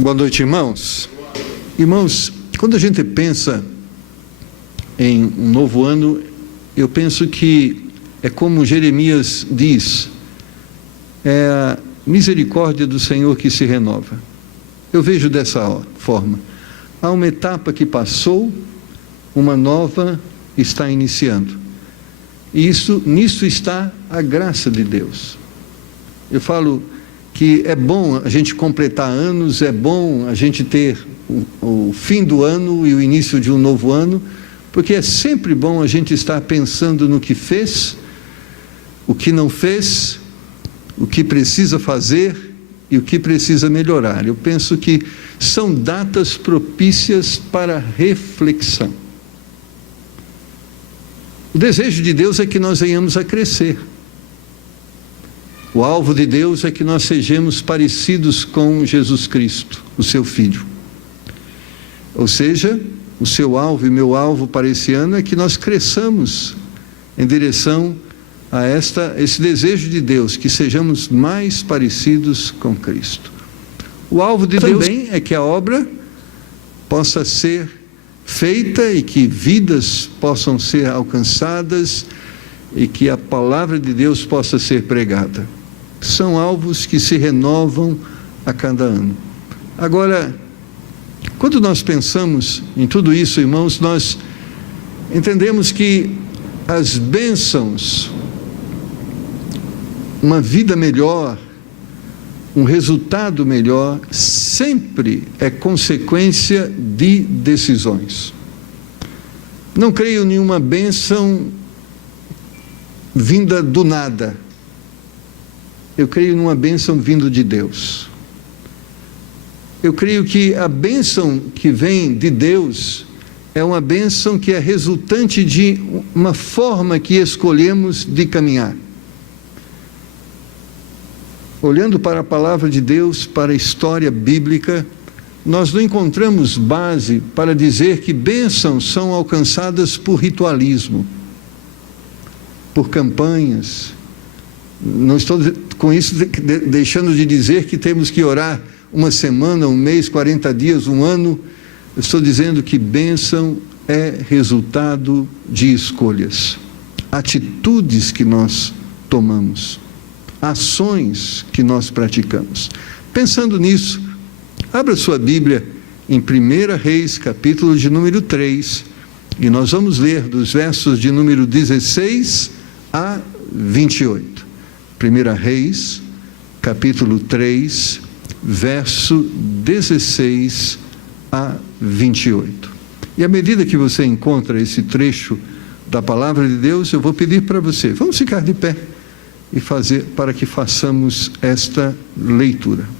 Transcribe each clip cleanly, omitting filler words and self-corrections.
Boa noite, irmãos. Irmãos, quando a gente pensa em um novo ano, eu penso que é como Jeremias diz, é a misericórdia do Senhor que se renova. Eu vejo dessa forma. Há uma etapa que passou, uma nova está iniciando. E nisso está a graça de Deus. Eu falo que é bom a gente completar anos, é bom a gente ter o fim do ano e o início de um novo ano, porque é sempre bom a gente estar pensando no que fez, o que não fez, o que precisa fazer e o que precisa melhorar. Eu penso que são datas propícias para reflexão. O desejo de Deus é que nós venhamos a crescer. O alvo de Deus é que nós sejamos parecidos com Jesus Cristo, o seu Filho. Ou seja, o seu alvo e meu alvo para esse ano é que nós cresçamos em direção a esse desejo de Deus, que sejamos mais parecidos com Cristo. O alvo de Deus também é que a obra possa ser feita e que vidas possam ser alcançadas e que a palavra de Deus possa ser pregada. São alvos que se renovam a cada ano. Agora, quando nós pensamos em tudo isso, irmãos, nós entendemos que as bênçãos, uma vida melhor, um resultado melhor, sempre é consequência de decisões. Não creio em nenhuma bênção vinda do nada. Eu creio numa bênção vinda de Deus. Eu creio que a bênção que vem de Deus é uma bênção que é resultante de uma forma que escolhemos de caminhar. Olhando para a palavra de Deus, para a história bíblica, nós não encontramos base para dizer que bênçãos são alcançadas por ritualismo, por campanhas. Não estou com isso deixando de dizer que temos que orar uma semana, um mês, 40 dias, um ano. Eu estou dizendo que bênção é resultado de escolhas, atitudes que nós tomamos, ações que nós praticamos. Pensando nisso, abra sua Bíblia em 1 Reis, capítulo de número 3, e nós vamos ler dos versos de número 16 a 28. 1 Reis, capítulo 3, verso 16 a 28. E à medida que você encontra esse trecho da palavra de Deus, eu vou pedir para você, vamos ficar de pé e fazer para que façamos esta leitura.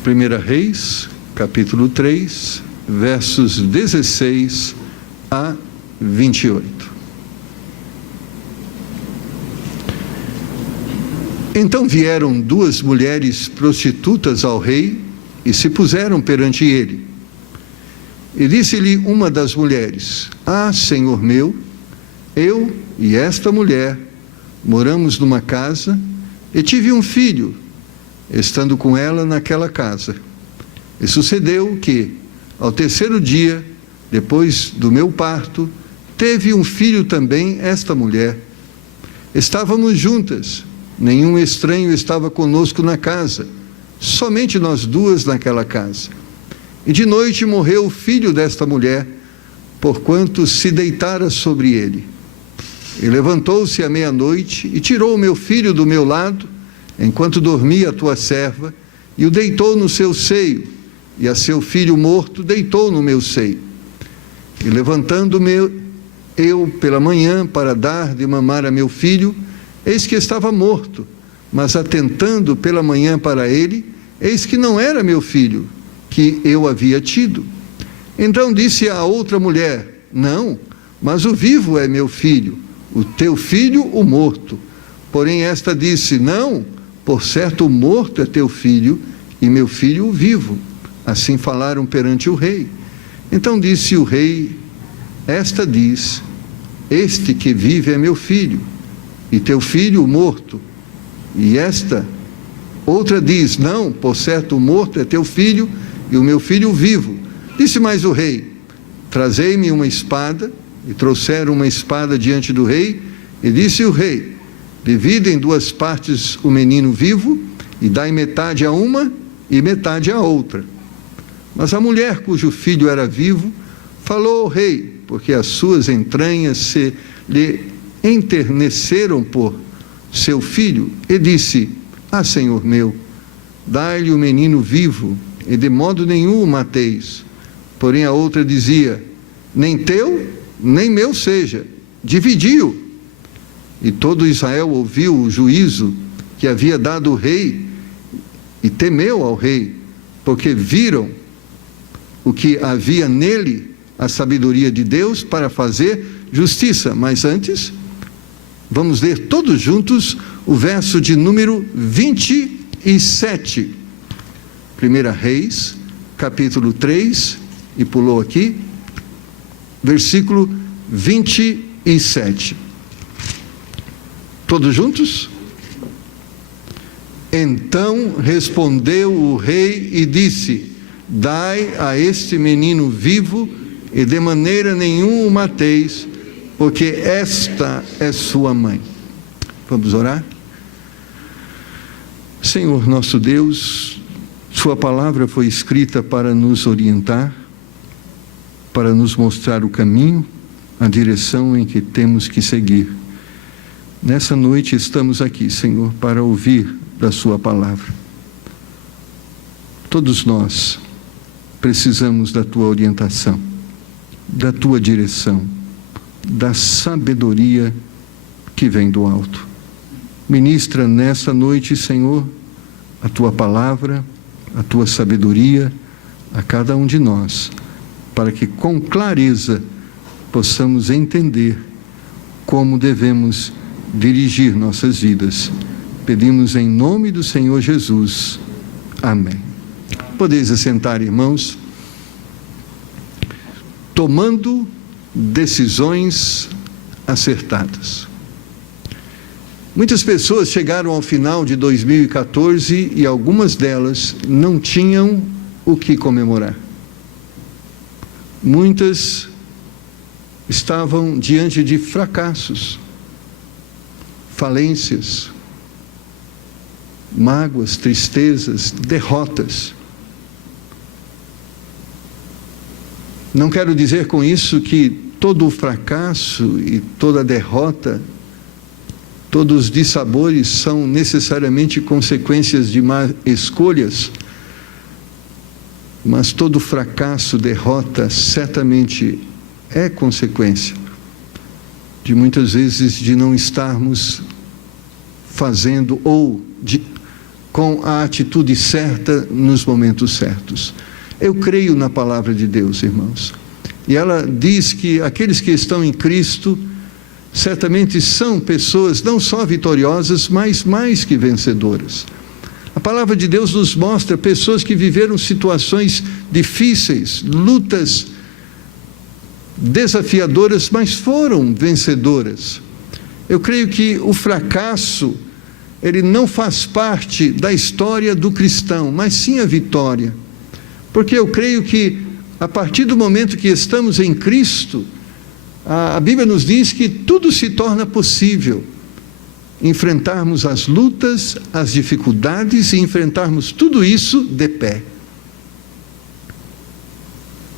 Primeira Reis, capítulo 3, versos 16 a 28. Então vieram duas mulheres prostitutas ao rei e se puseram perante ele. E disse-lhe uma das mulheres: Ah, senhor meu, eu e esta mulher moramos numa casa e tive um filho, estando com ela naquela casa. E sucedeu que, ao terceiro dia, depois do meu parto, teve um filho também esta mulher. Estávamos juntas, nenhum estranho estava conosco na casa, somente nós duas naquela casa. E de noite morreu o filho desta mulher, porquanto se deitara sobre ele. E levantou-se à meia-noite e tirou o meu filho do meu lado, enquanto dormia a tua serva, e o deitou no seu seio, e a seu filho morto deitou no meu seio. E levantando-me eu pela manhã para dar de mamar a meu filho, eis que estava morto, mas atentando pela manhã para ele, eis que não era meu filho, que eu havia tido. Então disse a outra mulher: Não, mas o vivo é meu filho, o teu filho o morto. Porém esta disse: Não, por certo o morto é teu filho, e meu filho o vivo. Assim falaram perante o rei. Então disse o rei: esta diz, este que vive é meu filho, e teu filho morto. E esta outra diz, não, por certo o morto é teu filho, e o meu filho vivo. Disse mais o rei: trazei-me uma espada. E trouxeram uma espada diante do rei, e disse o rei: divide em duas partes o menino vivo, e dai metade a uma e metade a outra. Mas a mulher cujo filho era vivo falou ao rei, porque as suas entranhas se lhe enterneceram por seu filho, e disse: ah, senhor meu, dai-lhe o menino vivo, e de modo nenhum o mateis. Porém a outra dizia: nem teu, nem meu seja, dividi-o. E todo Israel ouviu o juízo que havia dado o rei, e temeu ao rei, porque viram o que havia nele, a sabedoria de Deus para fazer justiça. Mas antes, vamos ler todos juntos o verso de número 27. 1 Reis, capítulo 3, e pulou aqui, versículo 27. Todos juntos? Então respondeu o rei e disse: dai a este menino vivo, e de maneira nenhuma o mateis, porque esta é sua mãe. Vamos orar? Senhor nosso Deus, sua palavra foi escrita para nos orientar, para nos mostrar o caminho, a direção em que temos que seguir. Nessa noite estamos aqui, Senhor, para ouvir da sua palavra. Todos nós precisamos da tua orientação, da tua direção, da sabedoria que vem do alto. Ministra nessa noite, Senhor, a tua palavra, a tua sabedoria a cada um de nós, para que com clareza possamos entender como devemos dirigir nossas vidas. Pedimos em nome do Senhor Jesus. Amém. Podeis assentar, irmãos. Tomando decisões acertadas. Muitas pessoas chegaram ao final de 2014 e algumas delas não tinham o que comemorar. Muitas estavam diante de fracassos, falências, mágoas, tristezas, derrotas. Não quero dizer com isso que todo o fracasso e toda a derrota, todos os dissabores são necessariamente consequências de más escolhas, mas todo fracasso, derrota, certamente é consequência de muitas vezes de não estarmos fazendo com a atitude certa nos momentos certos. Eu creio na palavra de Deus, irmãos, e ela diz que aqueles que estão em Cristo certamente são pessoas não só vitoriosas, mas mais que vencedoras. A palavra de Deus nos mostra pessoas que viveram situações difíceis, lutas desafiadoras, mas foram vencedoras. Eu creio que o fracasso, ele não faz parte da história do cristão, mas sim a vitória. Porque eu creio que a partir do momento que estamos em Cristo, a Bíblia nos diz que tudo se torna possível. Enfrentarmos as lutas, as dificuldades e enfrentarmos tudo isso de pé.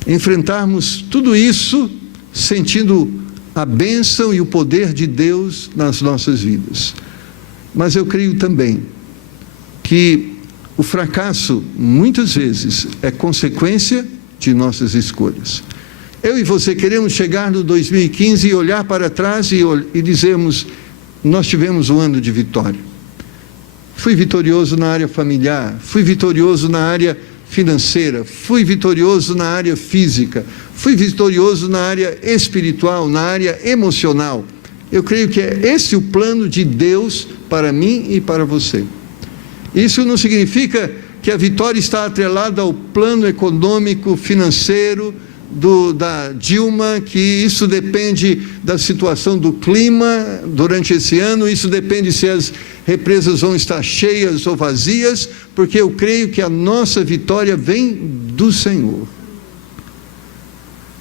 Enfrentarmos tudo isso sentindo a bênção e o poder de Deus nas nossas vidas. Mas eu creio também que o fracasso, muitas vezes, é consequência de nossas escolhas. Eu e você queremos chegar no 2015 e olhar para trás e dizermos: nós tivemos um ano de vitória. Fui vitorioso na área familiar, fui vitorioso na área financeira, fui vitorioso na área física, fui vitorioso na área espiritual, na área emocional. Eu creio que é esse o plano de Deus para mim e para você. Isso não significa que a vitória está atrelada ao plano econômico, financeiro, da Dilma, que isso depende da situação do clima durante esse ano, isso depende se as represas vão estar cheias ou vazias, porque eu creio que a nossa vitória vem do Senhor.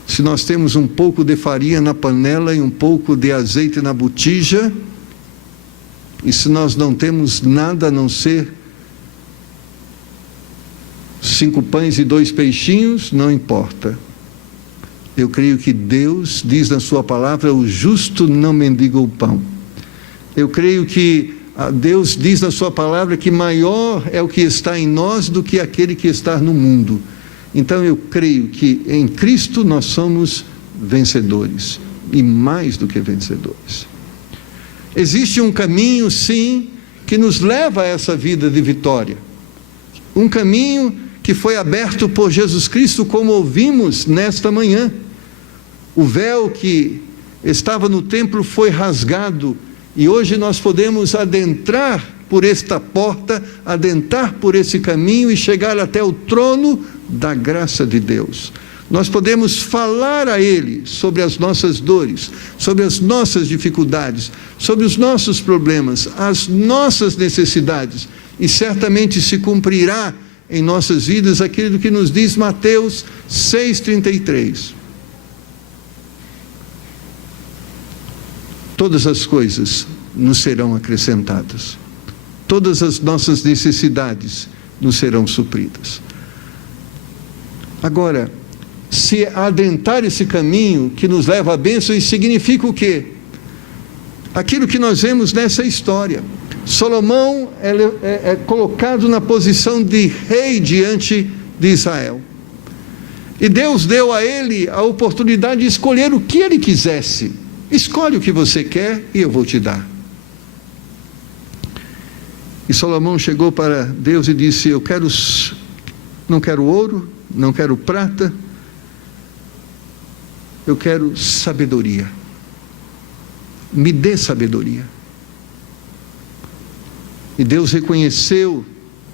Se nós temos um pouco de farinha na panela e um pouco de azeite na botija, e se nós não temos nada a não ser 5 pães e 2 peixinhos, não importa. Eu creio que Deus diz na sua palavra: o justo não mendiga o pão. Eu creio que Deus diz na sua palavra que maior é o que está em nós do que aquele que está no mundo. Então eu creio que em Cristo nós somos vencedores, e mais do que vencedores. Existe um caminho, sim, que nos leva a essa vida de vitória. Um caminho que foi aberto por Jesus Cristo, como ouvimos nesta manhã. O véu que estava no templo foi rasgado, e hoje nós podemos adentrar por esta porta, adentrar por esse caminho e chegar até o trono da graça de Deus. Nós podemos falar a Ele sobre as nossas dores, sobre as nossas dificuldades, sobre os nossos problemas, as nossas necessidades, e certamente se cumprirá em nossas vidas aquilo que nos diz Mateus 6,33. Todas as coisas nos serão acrescentadas, todas as nossas necessidades nos serão supridas. Agora, se adentrar esse caminho que nos leva à bênção, isso significa o quê? Aquilo que nós vemos nessa história. Salomão é colocado na posição de rei diante de Israel. E Deus deu a ele a oportunidade de escolher o que ele quisesse. Escolhe o que você quer e eu vou te dar. E Salomão chegou para Deus e disse: não quero ouro, não quero prata, eu quero sabedoria. Me dê sabedoria. E Deus reconheceu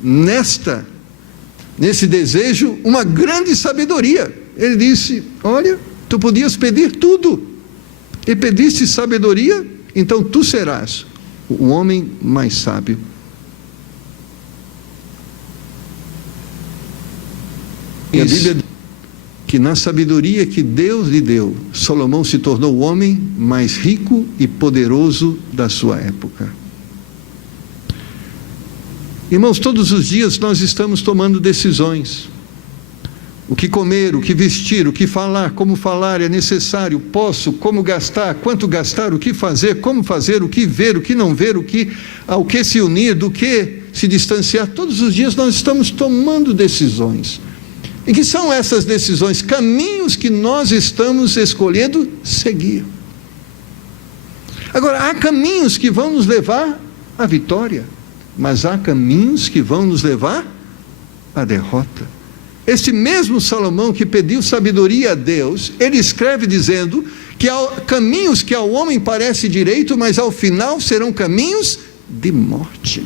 nesse desejo uma grande sabedoria. Ele disse: olha, tu podias pedir tudo, e pediste sabedoria, então tu serás o homem mais sábio. E a Bíblia diz que na sabedoria que Deus lhe deu, Salomão se tornou o homem mais rico e poderoso da sua época. Irmãos, todos os dias nós estamos tomando decisões. O que comer, o que vestir, o que falar, como falar, é necessário, posso, como gastar, quanto gastar, o que fazer, como fazer, o que ver, o que não ver, ao que se unir, do que se distanciar. Todos os dias nós estamos tomando decisões. E que são essas decisões? Caminhos que nós estamos escolhendo seguir. Agora, há caminhos que vão nos levar à vitória, mas há caminhos que vão nos levar à derrota. Este mesmo Salomão que pediu sabedoria a Deus, ele escreve dizendo que há caminhos que ao homem parece direito, mas ao final serão caminhos de morte.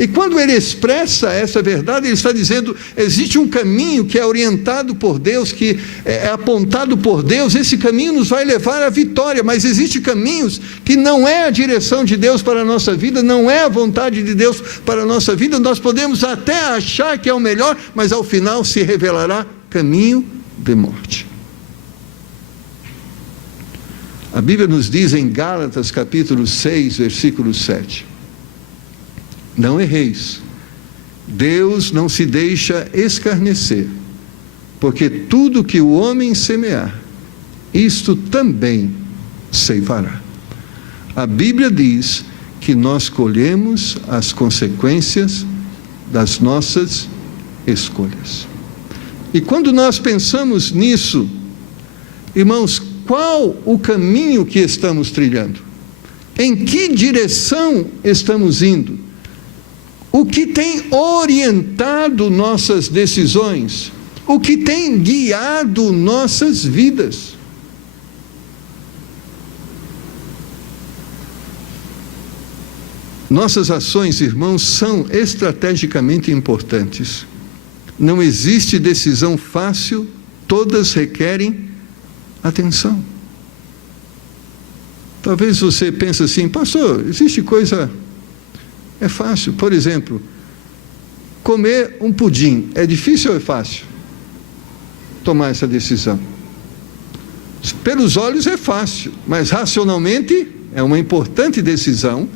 E quando ele expressa essa verdade, ele está dizendo: existe um caminho que é orientado por Deus, que é apontado por Deus, esse caminho nos vai levar à vitória, mas existem caminhos que não é a direção de Deus para a nossa vida, não é a vontade de Deus para a nossa vida. Nós podemos até achar que é o melhor, mas ao final se revelará caminho de morte. A Bíblia nos diz em Gálatas capítulo 6, versículo 7: não erreis, Deus não se deixa escarnecer, porque tudo que o homem semear, isto também ceifará. A Bíblia diz que nós colhemos as consequências das nossas escolhas. E quando nós pensamos nisso, irmãos, qual o caminho que estamos trilhando? Em que direção estamos indo? O que tem orientado nossas decisões? O que tem guiado nossas vidas? Nossas ações, irmãos, são estrategicamente importantes. Não existe decisão fácil todas requerem atenção. Talvez você pense assim: pastor, existe coisa, é fácil. Por exemplo, comer um pudim, é difícil ou é fácil tomar essa decisão? Pelos olhos é fácil, mas racionalmente é uma importante decisão,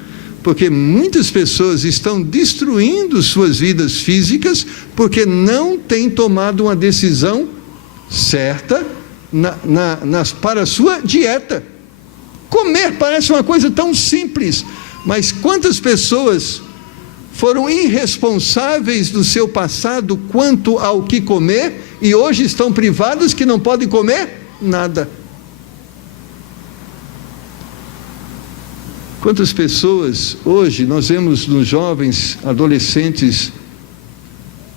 porque muitas pessoas estão destruindo suas vidas físicas porque não têm tomado uma decisão certa para a sua dieta. Comer parece uma coisa tão simples, mas quantas pessoas foram irresponsáveis do seu passado quanto ao que comer e hoje estão privadas que não podem comer nada. Quantas pessoas hoje nós vemos nos jovens, adolescentes,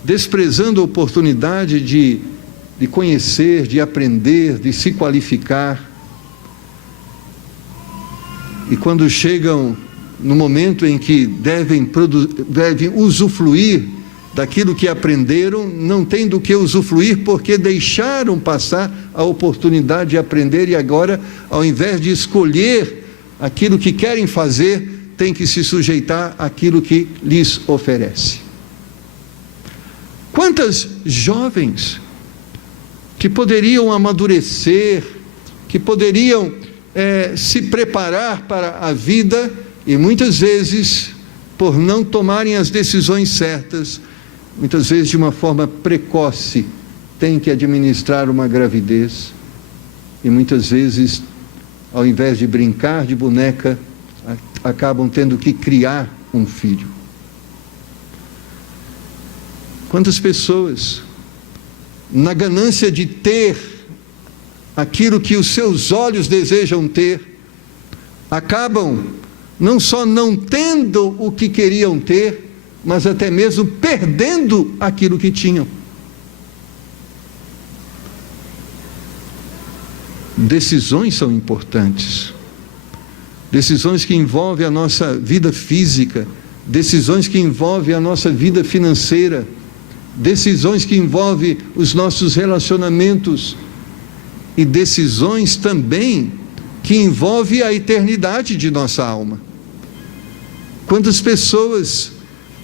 desprezando a oportunidade de conhecer, de aprender, de se qualificar. E quando chegam no momento em que devem usufruir daquilo que aprenderam, não têm do que usufruir porque deixaram passar a oportunidade de aprender e agora, ao invés de escolher aquilo que querem fazer, têm que se sujeitar àquilo que lhes oferece. Quantas jovens que poderiam amadurecer, que poderiam se preparar para a vida e muitas vezes, por não tomarem as decisões certas, muitas vezes de uma forma precoce, têm que administrar uma gravidez e muitas vezes, ao invés de brincar de boneca, acabam tendo que criar um filho. Quantas pessoas, na ganância de ter aquilo que os seus olhos desejam ter, acabam não só não tendo o que queriam ter, mas até mesmo perdendo aquilo que tinham. Decisões são importantes. Decisões que envolvem a nossa vida física, decisões que envolvem a nossa vida financeira, decisões que envolvem os nossos relacionamentos e decisões também que envolvem a eternidade de nossa alma. Quantas pessoas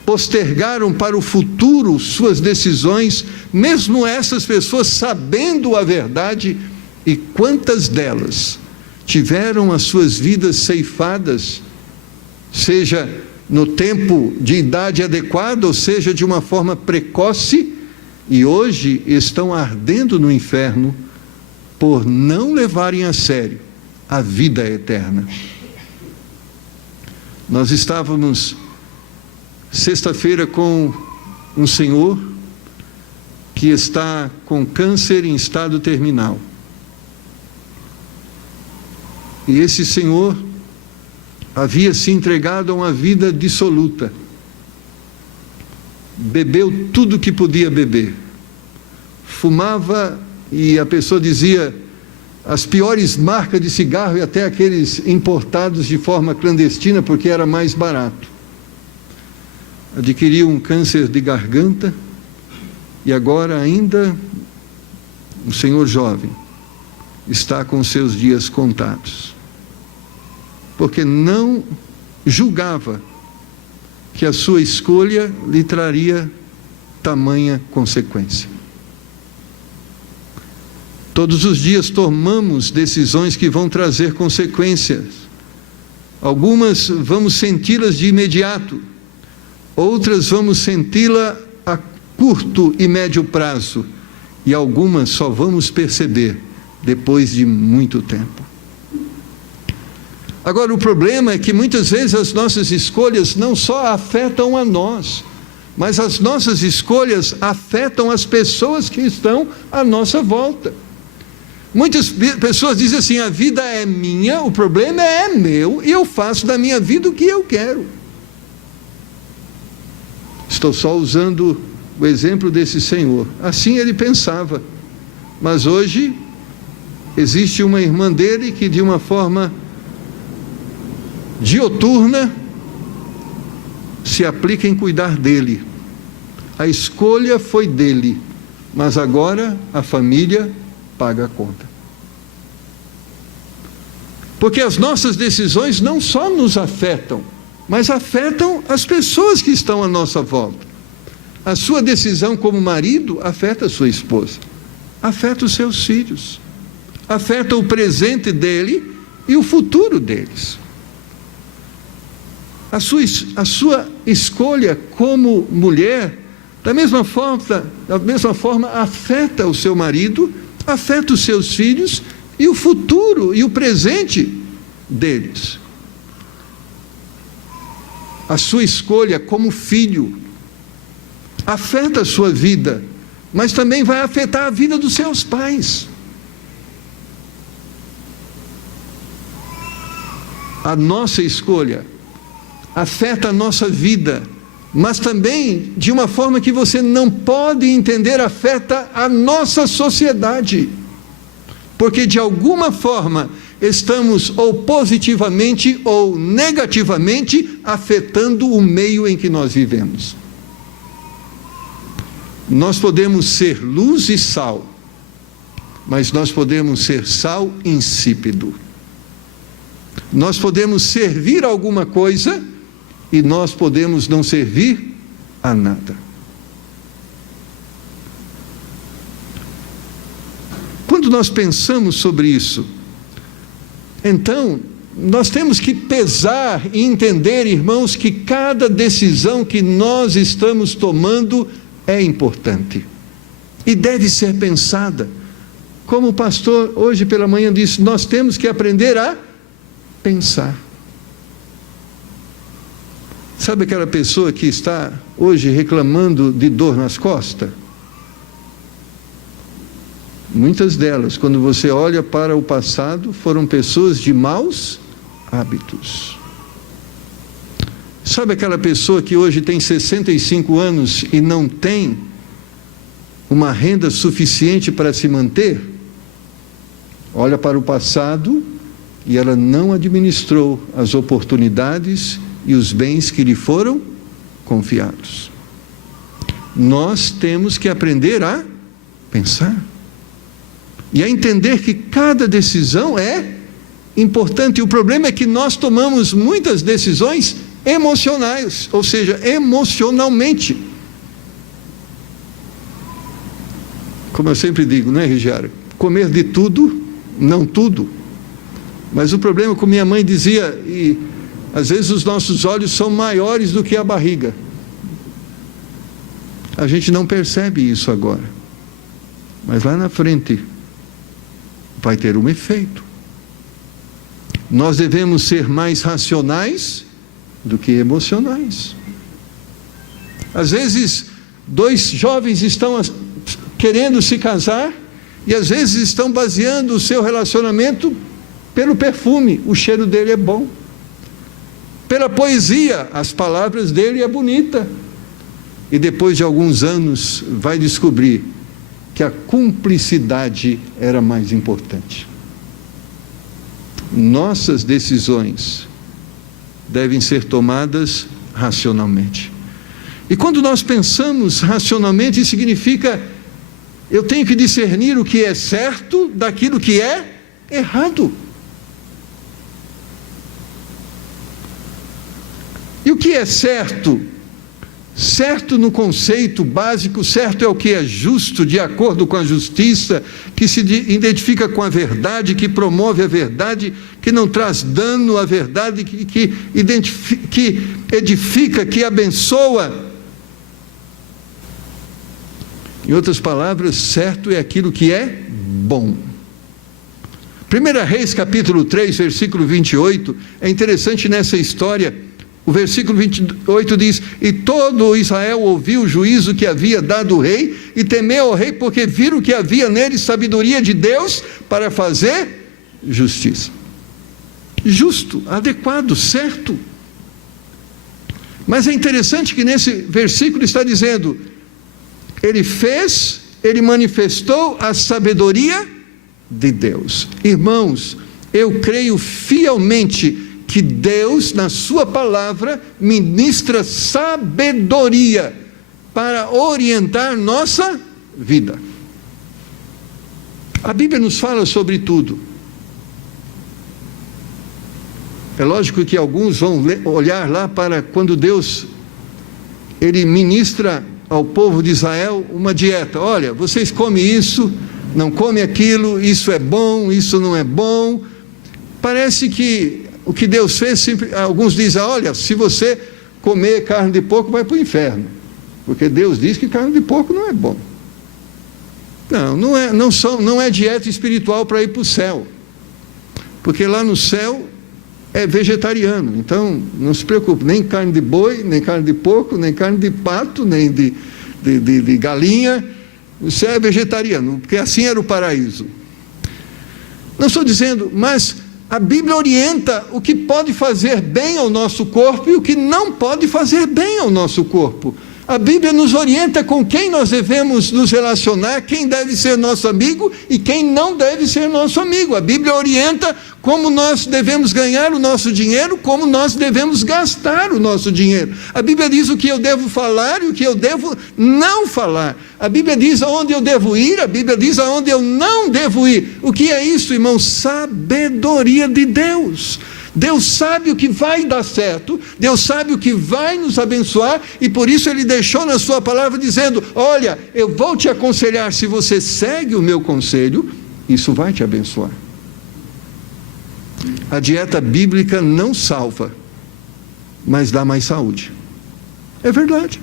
postergaram para o futuro suas decisões, mesmo essas pessoas sabendo a verdade, e quantas delas tiveram as suas vidas ceifadas, seja no tempo de idade adequada, ou seja, de uma forma precoce, e hoje estão ardendo no inferno por não levarem a sério a vida eterna. Nós estávamos sexta-feira com um senhor que está com câncer em estado terminal. E esse senhor havia se entregado a uma vida dissoluta. Bebeu tudo que podia beber. Fumava, e a pessoa dizia, as piores marcas de cigarro e até aqueles importados de forma clandestina, porque era mais barato. Adquiriu um câncer de garganta e agora ainda, um senhor jovem, está com seus dias contados. Porque não julgava que a sua escolha lhe traria tamanha consequência. Todos os dias tomamos decisões que vão trazer consequências. Algumas vamos senti-las de imediato, outras vamos senti-las a curto e médio prazo, e algumas só vamos perceber depois de muito tempo. Agora, o problema é que muitas vezes as nossas escolhas não só afetam a nós, mas as nossas escolhas afetam as pessoas que estão à nossa volta. Muitas pessoas dizem assim: a vida é minha, o problema é meu, e eu faço da minha vida o que eu quero. Estou só usando o exemplo desse senhor. Assim ele pensava. Mas hoje, existe uma irmã dele que, de uma forma dioturna, se aplica em cuidar dele. A escolha foi dele, mas agora a família paga a conta. Porque as nossas decisões não só nos afetam, mas afetam as pessoas que estão à nossa volta. A sua decisão como marido afeta a sua esposa, afeta os seus filhos, afeta o presente dele e o futuro deles. A sua escolha como mulher, da mesma forma, afeta o seu marido, afeta os seus filhos e o futuro e o presente deles. A sua escolha como filho afeta a sua vida, mas também vai afetar a vida dos seus pais. A nossa escolha afeta a nossa vida, mas também, de uma forma que você não pode entender, afeta a nossa sociedade. Porque, de alguma forma, estamos ou positivamente ou negativamente afetando o meio em que nós vivemos. Nós podemos ser luz e sal, mas nós podemos ser sal insípido. Nós podemos servir a alguma coisa e nós podemos não servir a nada. Quando nós pensamos sobre isso, então, nós temos que pesar e entender, irmãos, que cada decisão que nós estamos tomando é importante e deve ser pensada. Como o pastor hoje pela manhã disse, nós temos que aprender a pensar. Sabe aquela pessoa que está hoje reclamando de dor nas costas? Muitas delas, quando você olha para o passado, foram pessoas de maus hábitos. Sabe aquela pessoa que hoje tem 65 anos e não tem uma renda suficiente para se manter? Olha para o passado e ela não administrou as oportunidades e os bens que lhe foram confiados. Nós temos que aprender a pensar e a entender que cada decisão é importante. E o problema é que nós tomamos muitas decisões emocionais, ou seja, emocionalmente. Como eu sempre digo, né, Regiara? Comer de tudo, não tudo. Mas o problema, como minha mãe dizia, e às vezes os nossos olhos são maiores do que a barriga. A gente não percebe isso agora, mas lá na frente vai ter um efeito. Nós devemos ser mais racionais do que emocionais. Às vezes, dois jovens estão querendo se casar e às vezes estão baseando o seu relacionamento pelo perfume, o cheiro dele é bom. Pela poesia, as palavras dele é bonita. E depois de alguns anos vai descobrir que a cumplicidade era mais importante. Nossas decisões devem ser tomadas racionalmente. E quando nós pensamos racionalmente, significa eu tenho que discernir o que é certo daquilo que é errado. E o que é certo? Certo no conceito básico, certo é o que é justo, de acordo com a justiça, que se identifica com a verdade, que promove a verdade, que não traz dano à verdade, que edifica, que abençoa. Em outras palavras, certo é aquilo que é bom. 1 Reis capítulo 3, versículo 28, é interessante nessa história. O versículo 28 diz: e todo Israel ouviu o juízo que havia dado o rei, e temeu ao rei, porque viram que havia nele sabedoria de Deus para fazer justiça. Justo, adequado, certo. Mas é interessante que nesse versículo está dizendo, ele manifestou a sabedoria de Deus. Irmãos, eu creio fielmente que Deus, na sua palavra, ministra sabedoria para orientar nossa vida. A Bíblia nos fala sobre tudo. É lógico que alguns vão olhar lá para quando Deus, Ele ministra ao povo de Israel uma dieta. Olha, vocês comem isso, não comem aquilo, isso é bom, isso não é bom. Parece que o que Deus fez, alguns dizem, olha, se você comer carne de porco, vai para o inferno. Porque Deus diz que carne de porco não é bom. Não é dieta espiritual para ir para o céu. Porque lá no céu é vegetariano. Então, não se preocupe, nem carne de boi, nem carne de porco, nem carne de pato, nem de galinha. O céu é vegetariano, porque assim era o paraíso. Não estou dizendo, mas a Bíblia orienta o que pode fazer bem ao nosso corpo e o que não pode fazer bem ao nosso corpo. A Bíblia nos orienta com quem nós devemos nos relacionar, quem deve ser nosso amigo e quem não deve ser nosso amigo. A Bíblia orienta como nós devemos ganhar o nosso dinheiro, como nós devemos gastar o nosso dinheiro. A Bíblia diz o que eu devo falar e o que eu devo não falar. A Bíblia diz aonde eu devo ir, a Bíblia diz aonde eu não devo ir. O que é isso, irmão? Sabedoria de Deus. Deus sabe o que vai dar certo, Deus sabe o que vai nos abençoar, e por isso Ele deixou na sua palavra dizendo, olha, eu vou te aconselhar, se você segue o meu conselho, isso vai te abençoar. A dieta bíblica não salva, mas dá mais saúde. É verdade.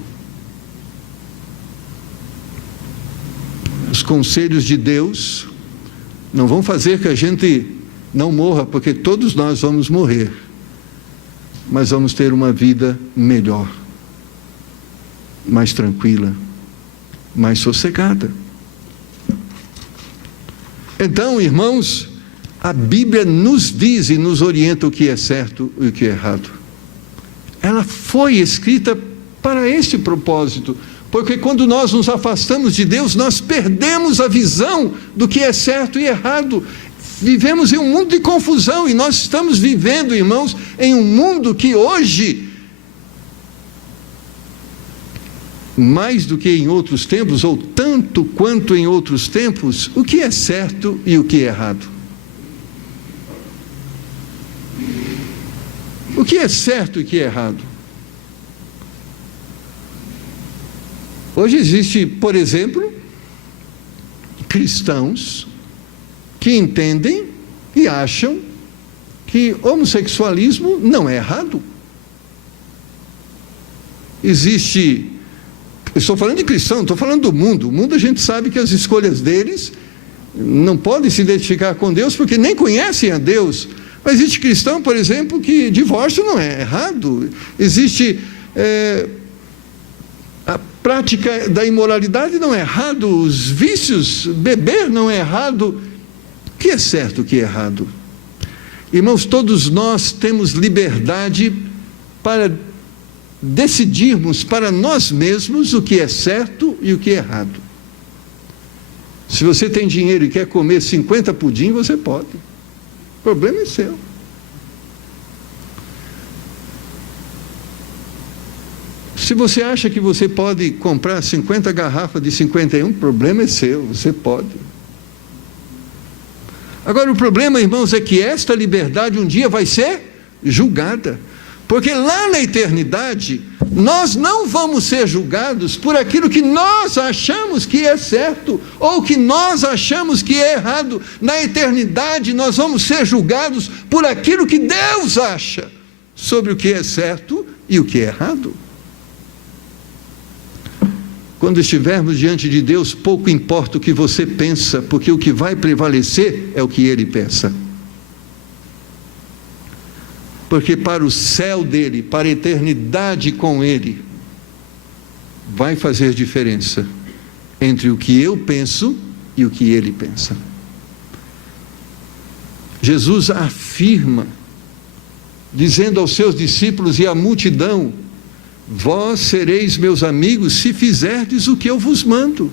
Os conselhos de Deus não vão fazer que a gente não morra, porque todos nós vamos morrer, mas vamos ter uma vida melhor, mais tranquila, mais sossegada. Então, irmãos, a Bíblia nos diz e nos orienta o que é certo e o que é errado. Ela foi escrita para este propósito, porque quando nós nos afastamos de Deus, nós perdemos a visão do que é certo e errado. Vivemos em um mundo de confusão, e nós estamos vivendo, irmãos, em um mundo que hoje, mais do que em outros tempos, ou tanto quanto em outros tempos, o que é certo e o que é errado? O que é certo e o que é errado? Hoje existe, por exemplo, cristãos que entendem e acham que homossexualismo não é errado. Existe, eu estou falando de cristão, não estou falando do mundo. O mundo, a gente sabe que as escolhas deles não podem se identificar com Deus porque nem conhecem a Deus. Mas existe cristão, por exemplo, que divórcio não é errado. Existe a prática da imoralidade não é errado, os vícios, beber não é errado. O que é certo e o que é errado? Irmãos, todos nós temos liberdade para decidirmos para nós mesmos o que é certo e o que é errado. Se você tem dinheiro e quer comer 50 pudim, você pode. O problema é seu. Se você acha que você pode comprar 50 garrafas de 51, o problema é seu, você pode. Agora, o problema, irmãos, é que esta liberdade um dia vai ser julgada. Porque lá na eternidade, nós não vamos ser julgados por aquilo que nós achamos que é certo, ou que nós achamos que é errado. Na eternidade, nós vamos ser julgados por aquilo que Deus acha sobre o que é certo e o que é errado. Quando estivermos diante de Deus, pouco importa o que você pensa, porque o que vai prevalecer é o que Ele pensa. Porque para o céu dele, para a eternidade com Ele, vai fazer diferença entre o que eu penso e o que Ele pensa. Jesus afirma, dizendo aos seus discípulos e à multidão, vós sereis meus amigos se fizerdes o que eu vos mando.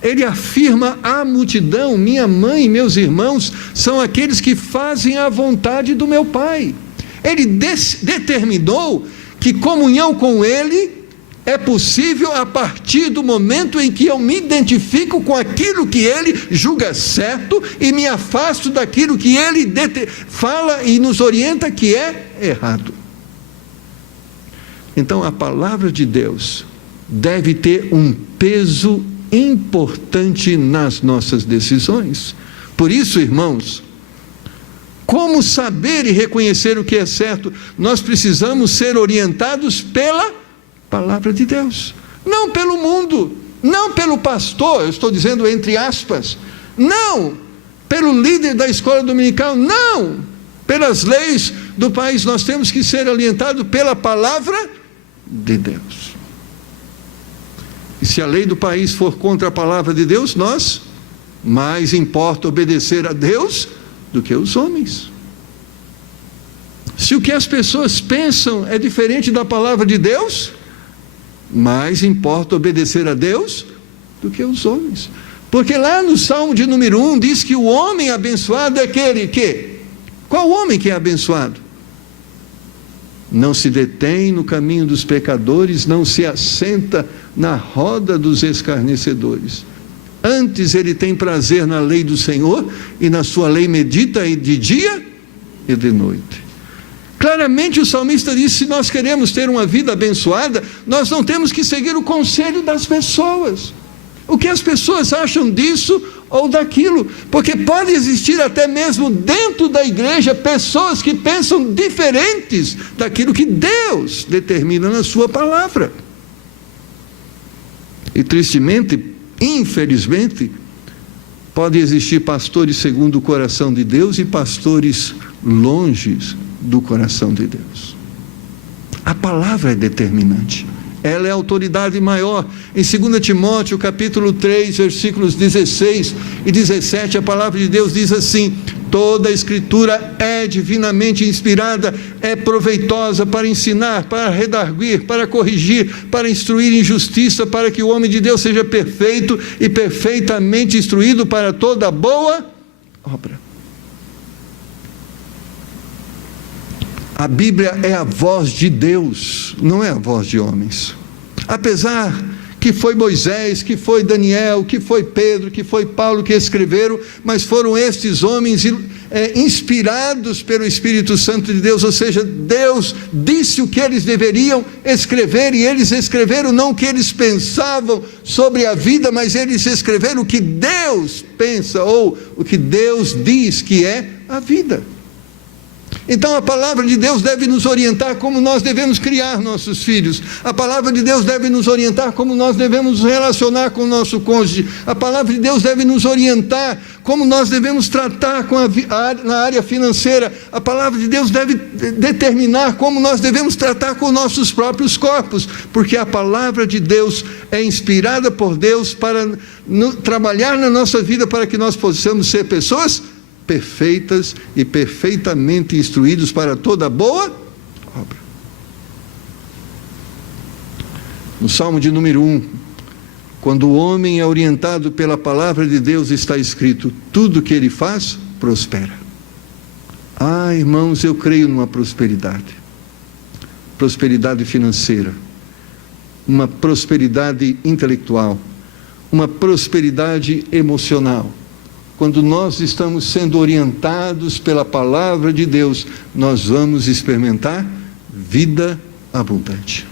Ele afirma à multidão, minha mãe e meus irmãos são aqueles que fazem a vontade do meu Pai. Ele determinou que comunhão com Ele é possível a partir do momento em que eu me identifico com aquilo que ele julga certo e me afasto daquilo que ele fala e nos orienta que é errado. Então a palavra de Deus deve ter um peso importante nas nossas decisões. Por isso, irmãos, como saber e reconhecer o que é certo? Nós precisamos ser orientados pela palavra de Deus, não pelo mundo, não pelo pastor, eu estou dizendo entre aspas, não pelo líder da escola dominical, não pelas leis do país. Nós temos que ser orientados pela palavra de Deus. E se a lei do país for contra a palavra de Deus, mais importa obedecer a Deus do que os homens. Se o que as pessoas pensam é diferente da palavra de Deus, mais importa obedecer a Deus do que os homens. Porque lá no Salmo de número 1 diz que o homem abençoado é aquele que? Qual homem que é abençoado? Não se detém no caminho dos pecadores, não se assenta na roda dos escarnecedores. Antes ele tem prazer na lei do Senhor, e na sua lei medita de dia e de noite. Claramente o salmista diz: se nós queremos ter uma vida abençoada, nós não temos que seguir o conselho das pessoas, o que as pessoas acham disso ou daquilo, porque pode existir até mesmo dentro da igreja pessoas que pensam diferentes daquilo que Deus determina na sua palavra. E tristemente, infelizmente, pode existir pastores segundo o coração de Deus e pastores longe do coração de Deus. A palavra é determinante, ela é a autoridade maior. Em 2 Timóteo capítulo 3, versículos 16 e 17, a palavra de Deus diz assim: toda a escritura é divinamente inspirada, é proveitosa para ensinar, para redarguir, para corrigir, para instruir em justiça, para que o homem de Deus seja perfeito e perfeitamente instruído para toda boa obra. A Bíblia é a voz de Deus, não é a voz de homens. Apesar que foi Moisés, que foi Daniel, que foi Pedro, que foi Paulo que escreveram, mas foram estes homens inspirados pelo Espírito Santo de Deus, ou seja, Deus disse o que eles deveriam escrever, e eles escreveram não o que eles pensavam sobre a vida, mas eles escreveram o que Deus pensa, ou o que Deus diz que é a vida. Então a palavra de Deus deve nos orientar como nós devemos criar nossos filhos. A palavra de Deus deve nos orientar como nós devemos nos relacionar com o nosso cônjuge. A palavra de Deus deve nos orientar como nós devemos tratar na área financeira. A palavra de Deus deve determinar como nós devemos tratar com nossos próprios corpos, porque a palavra de Deus é inspirada por Deus para trabalhar na nossa vida, para que nós possamos ser pessoas perfeitas e perfeitamente instruídos para toda boa obra. No Salmo de número 1, quando o homem é orientado pela palavra de Deus, está escrito: tudo que ele faz, prospera. Ah, irmãos, eu creio numa prosperidade financeira, uma prosperidade intelectual, uma prosperidade emocional. Quando nós estamos sendo orientados pela palavra de Deus, nós vamos experimentar vida abundante.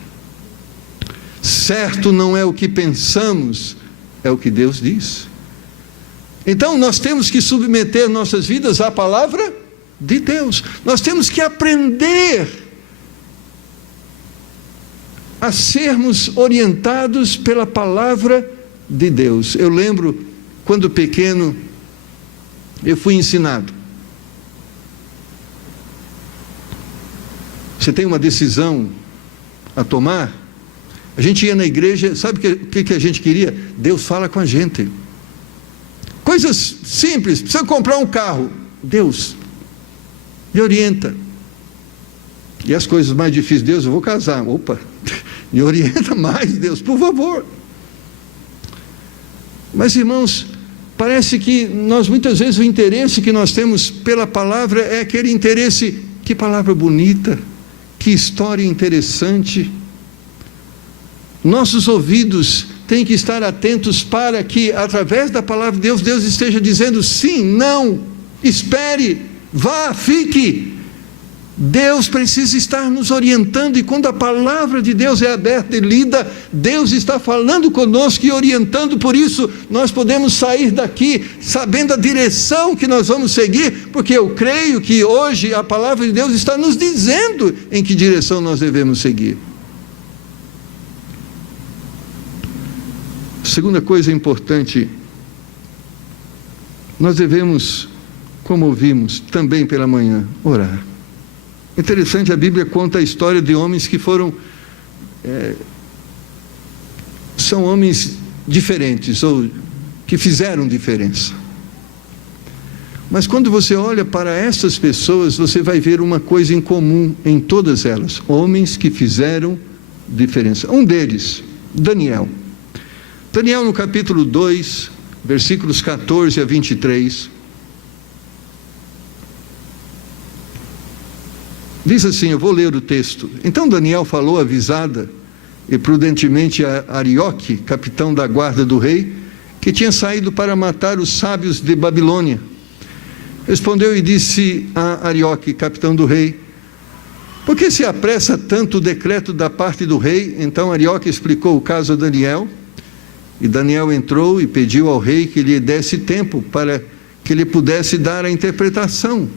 Certo não é o que pensamos, é o que Deus diz. Então nós temos que submeter nossas vidas à palavra de Deus. Nós temos que aprender a sermos orientados pela palavra de Deus. Eu lembro, quando pequeno, eu fui ensinado: você tem uma decisão a tomar. A gente ia na igreja, sabe o que a gente queria? Deus fala com a gente. Coisas simples: precisa comprar um carro, Deus me orienta. E as coisas mais difíceis: Deus, eu vou casar, opa, me orienta mais, Deus, por favor. Mas, irmãos, parece que nós muitas vezes o interesse que nós temos pela palavra é aquele interesse: que palavra bonita, que história interessante. Nossos ouvidos têm que estar atentos para que, através da palavra de Deus, Deus esteja dizendo sim, não, espere, vá, fique. Deus precisa estar nos orientando, e quando a palavra de Deus é aberta e lida, Deus está falando conosco e orientando. Por isso nós podemos sair daqui sabendo a direção que nós vamos seguir, porque eu creio que hoje a palavra de Deus está nos dizendo em que direção nós devemos seguir. Segunda coisa importante, nós devemos, como ouvimos também pela manhã, orar. Interessante, a Bíblia conta a história de homens que são homens diferentes, ou que fizeram diferença. Mas quando você olha para essas pessoas, você vai ver uma coisa em comum em todas elas: homens que fizeram diferença. Um deles, Daniel. Daniel, no capítulo 2, versículos 14 a 23, diz assim, eu vou ler o texto. Então Daniel falou avisada e prudentemente a Arioque, capitão da guarda do rei, que tinha saído para matar os sábios de Babilônia. Respondeu e disse a Arioque, capitão do rei: por que se apressa tanto o decreto da parte do rei? Então Arioque explicou o caso a Daniel, e Daniel entrou e pediu ao rei que lhe desse tempo para que ele pudesse dar a interpretação.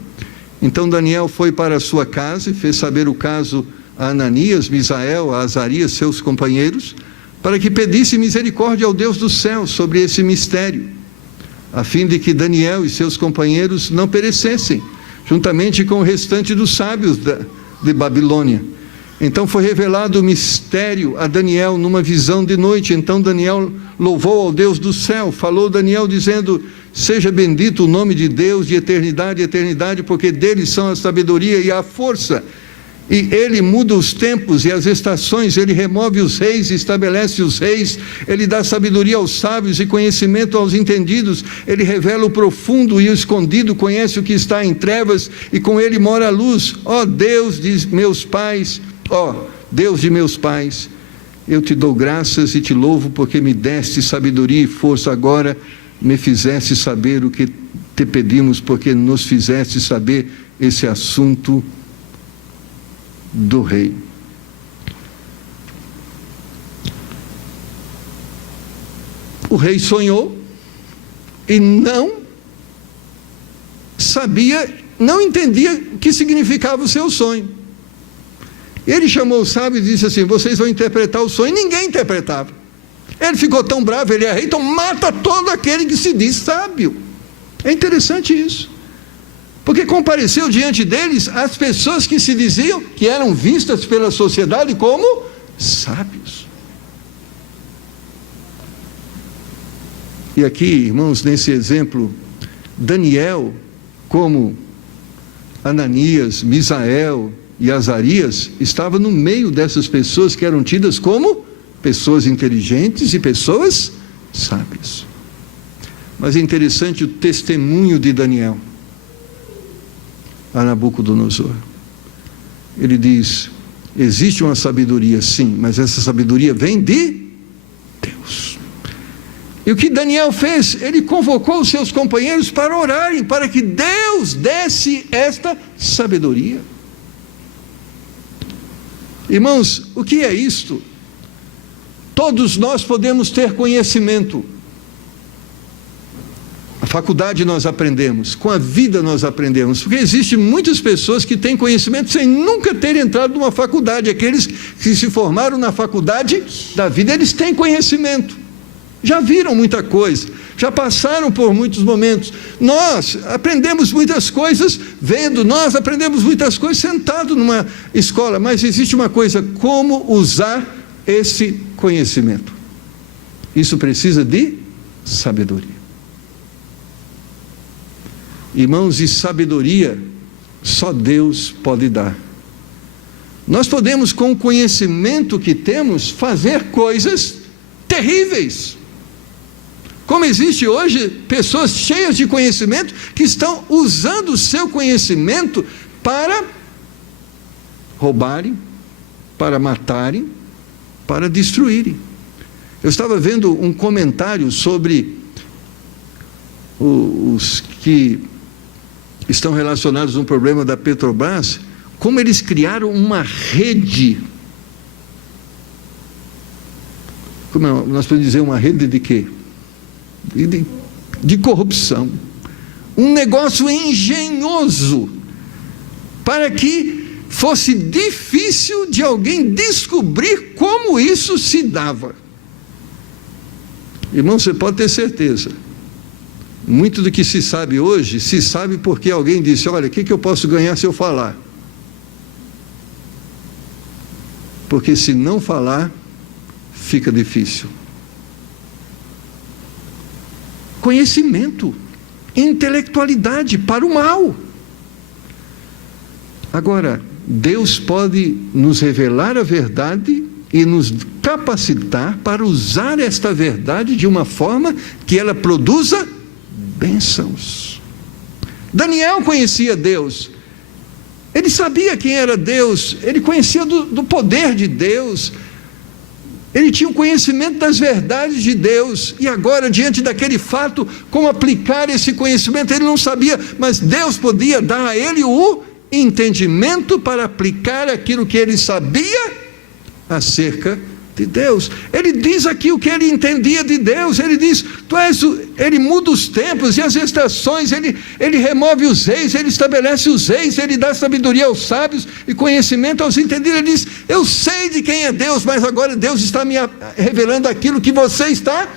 Então Daniel foi para a sua casa e fez saber o caso a Ananias, Misael, a Azarias, seus companheiros, para que pedisse misericórdia ao Deus do céu sobre esse mistério, a fim de que Daniel e seus companheiros não perecessem, juntamente com o restante dos sábios de Babilônia. Então foi revelado o mistério a Daniel numa visão de noite. Então Daniel louvou ao Deus do céu. Falou Daniel dizendo: seja bendito o nome de Deus de eternidade a eternidade, porque dele são a sabedoria e a força. E ele muda os tempos e as estações, ele remove os reis e estabelece os reis, ele dá sabedoria aos sábios e conhecimento aos entendidos, ele revela o profundo e o escondido, conhece o que está em trevas, e com ele mora a luz. Ó Deus de meus pais, ó Deus de meus pais, eu te dou graças e te louvo, porque me deste sabedoria e força. Agora me fizeste saber o que te pedimos, porque nos fizeste saber esse assunto do rei. O rei sonhou e não sabia, não entendia o que significava o seu sonho. Ele chamou os sábios e disse assim: vocês vão interpretar o sonho. E ninguém interpretava. Ele ficou tão bravo, ele é rei, então mata todo aquele que se diz sábio. É interessante isso, porque compareceu diante deles as pessoas que se diziam, que eram vistas pela sociedade como sábios. E aqui, irmãos, nesse exemplo, Daniel, como Ananias, Misael e Azarias, estava no meio dessas pessoas que eram tidas como pessoas inteligentes e pessoas sábias. Mas é interessante o testemunho de Daniel a Nabucodonosor. Ele diz: existe uma sabedoria, sim, mas essa sabedoria vem de Deus. E o que Daniel fez? Ele convocou os seus companheiros para orarem, para que Deus desse esta sabedoria. Irmãos, o que é isto? Todos nós podemos ter conhecimento. A faculdade nós aprendemos, com a vida nós aprendemos, porque existem muitas pessoas que têm conhecimento sem nunca terem entrado numa faculdade. Aqueles que se formaram na faculdade da vida, eles têm conhecimento, já viram muita coisa, já passaram por muitos momentos. Nós aprendemos muitas coisas vendo, nós aprendemos muitas coisas sentado numa escola, mas existe uma coisa: como usar esse conhecimento. Isso precisa de sabedoria. Irmãos, e sabedoria só Deus pode dar. Nós podemos, com o conhecimento que temos, fazer coisas terríveis. Como existe hoje pessoas cheias de conhecimento que estão usando o seu conhecimento para roubarem, para matarem, para destruírem. Eu estava vendo um comentário sobre os que estão relacionados no problema da Petrobras, como eles criaram uma rede, como nós podemos dizer, uma rede de quê? De corrupção. Um negócio engenhoso, para que fosse difícil de alguém descobrir como isso se dava. Irmão, você pode ter certeza, muito do que se sabe hoje, se sabe porque alguém disse: olha, o que eu posso ganhar se eu falar? Porque se não falar, fica difícil. Conhecimento, intelectualidade para o mal. Agora, Deus pode nos revelar a verdade e nos capacitar para usar esta verdade de uma forma que ela produza bênçãos. Daniel conhecia Deus, ele sabia quem era Deus, ele conhecia do poder de Deus, ele tinha o conhecimento das verdades de Deus, e agora, diante daquele fato, como aplicar esse conhecimento, ele não sabia, mas Deus podia dar a ele o entendimento para aplicar aquilo que ele sabia acerca de Deus. Ele diz aqui o que ele entendia de Deus. Ele diz: ele muda os tempos e as estações, ele remove os reis, ele estabelece os reis, ele dá sabedoria aos sábios e conhecimento aos entendidos. Ele diz: eu sei de quem é Deus, mas agora Deus está me revelando aquilo que você está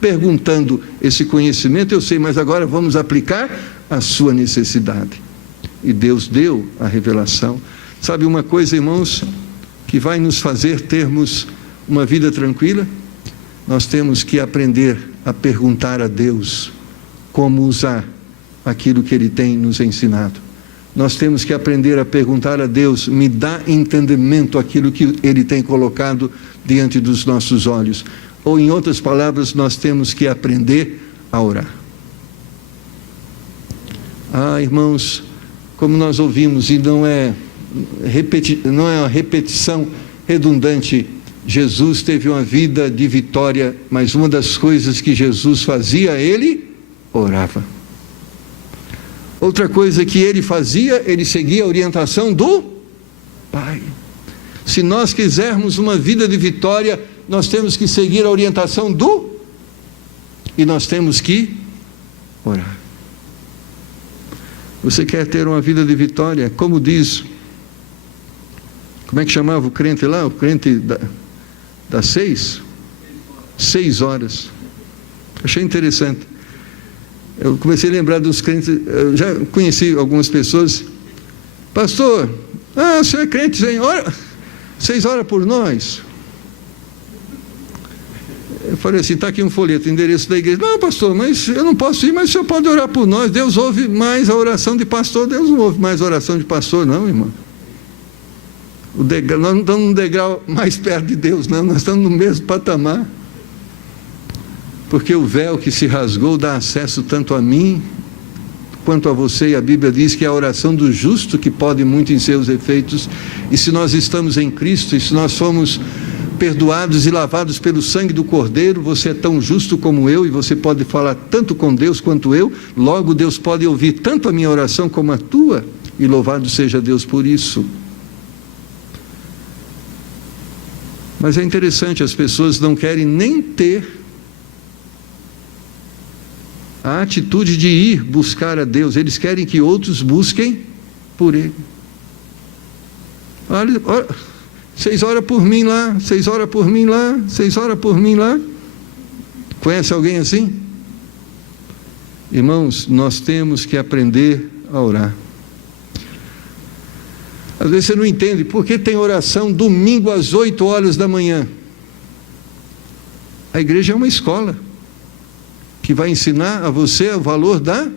perguntando. Esse conhecimento eu sei, mas agora vamos aplicar a sua necessidade. E Deus deu a revelação. Sabe uma coisa, irmãos, que vai nos fazer termos uma vida tranquila? Nós temos que aprender a perguntar a Deus como usar aquilo que Ele tem nos ensinado. Nós temos que aprender a perguntar a Deus: me dá entendimento aquilo que Ele tem colocado diante dos nossos olhos. Ou, em outras palavras, nós temos que aprender a orar. Irmãos, como nós ouvimos, e não é uma repetição redundante, Jesus teve uma vida de vitória, mas uma das coisas que Jesus fazia, ele orava. Outra coisa que ele fazia, ele seguia a orientação do Pai. Se nós quisermos uma vida de vitória, nós temos que seguir a orientação e nós temos que orar. Você quer ter uma vida de vitória? Como diz, como é que chamava o crente lá? O crente das 6 horas. Achei interessante. Eu comecei a lembrar dos crentes. Eu já conheci algumas pessoas. Pastor, o senhor é crente, senhor, 6 horas por nós. Eu falei assim: está aqui um folheto, endereço da igreja. Não, pastor, mas eu não posso ir, mas o senhor pode orar por nós. Deus ouve mais a oração de pastor. Deus não ouve mais a oração de pastor, não, irmão. Nós não estamos num degrau mais perto de Deus, não. Nós estamos no mesmo patamar. Porque o véu que se rasgou dá acesso tanto a mim quanto a você, e a Bíblia diz que é a oração do justo que pode muito em seus efeitos. E se nós estamos em Cristo, e se nós fomos perdoados e lavados pelo sangue do Cordeiro, você é tão justo como eu, e você pode falar tanto com Deus quanto eu. Logo, Deus pode ouvir tanto a minha oração como a tua, e louvado seja Deus por isso. Mas é interessante, as pessoas não querem nem ter a atitude de ir buscar a Deus. Eles querem que outros busquem por Ele. Olha, 6 horas por mim lá, 6 horas por mim lá, 6 horas por mim lá. Conhece alguém assim? Irmãos, nós temos que aprender a orar. Às vezes você não entende por que tem oração domingo às 8 horas da manhã. A igreja é uma escola que vai ensinar a você o valor da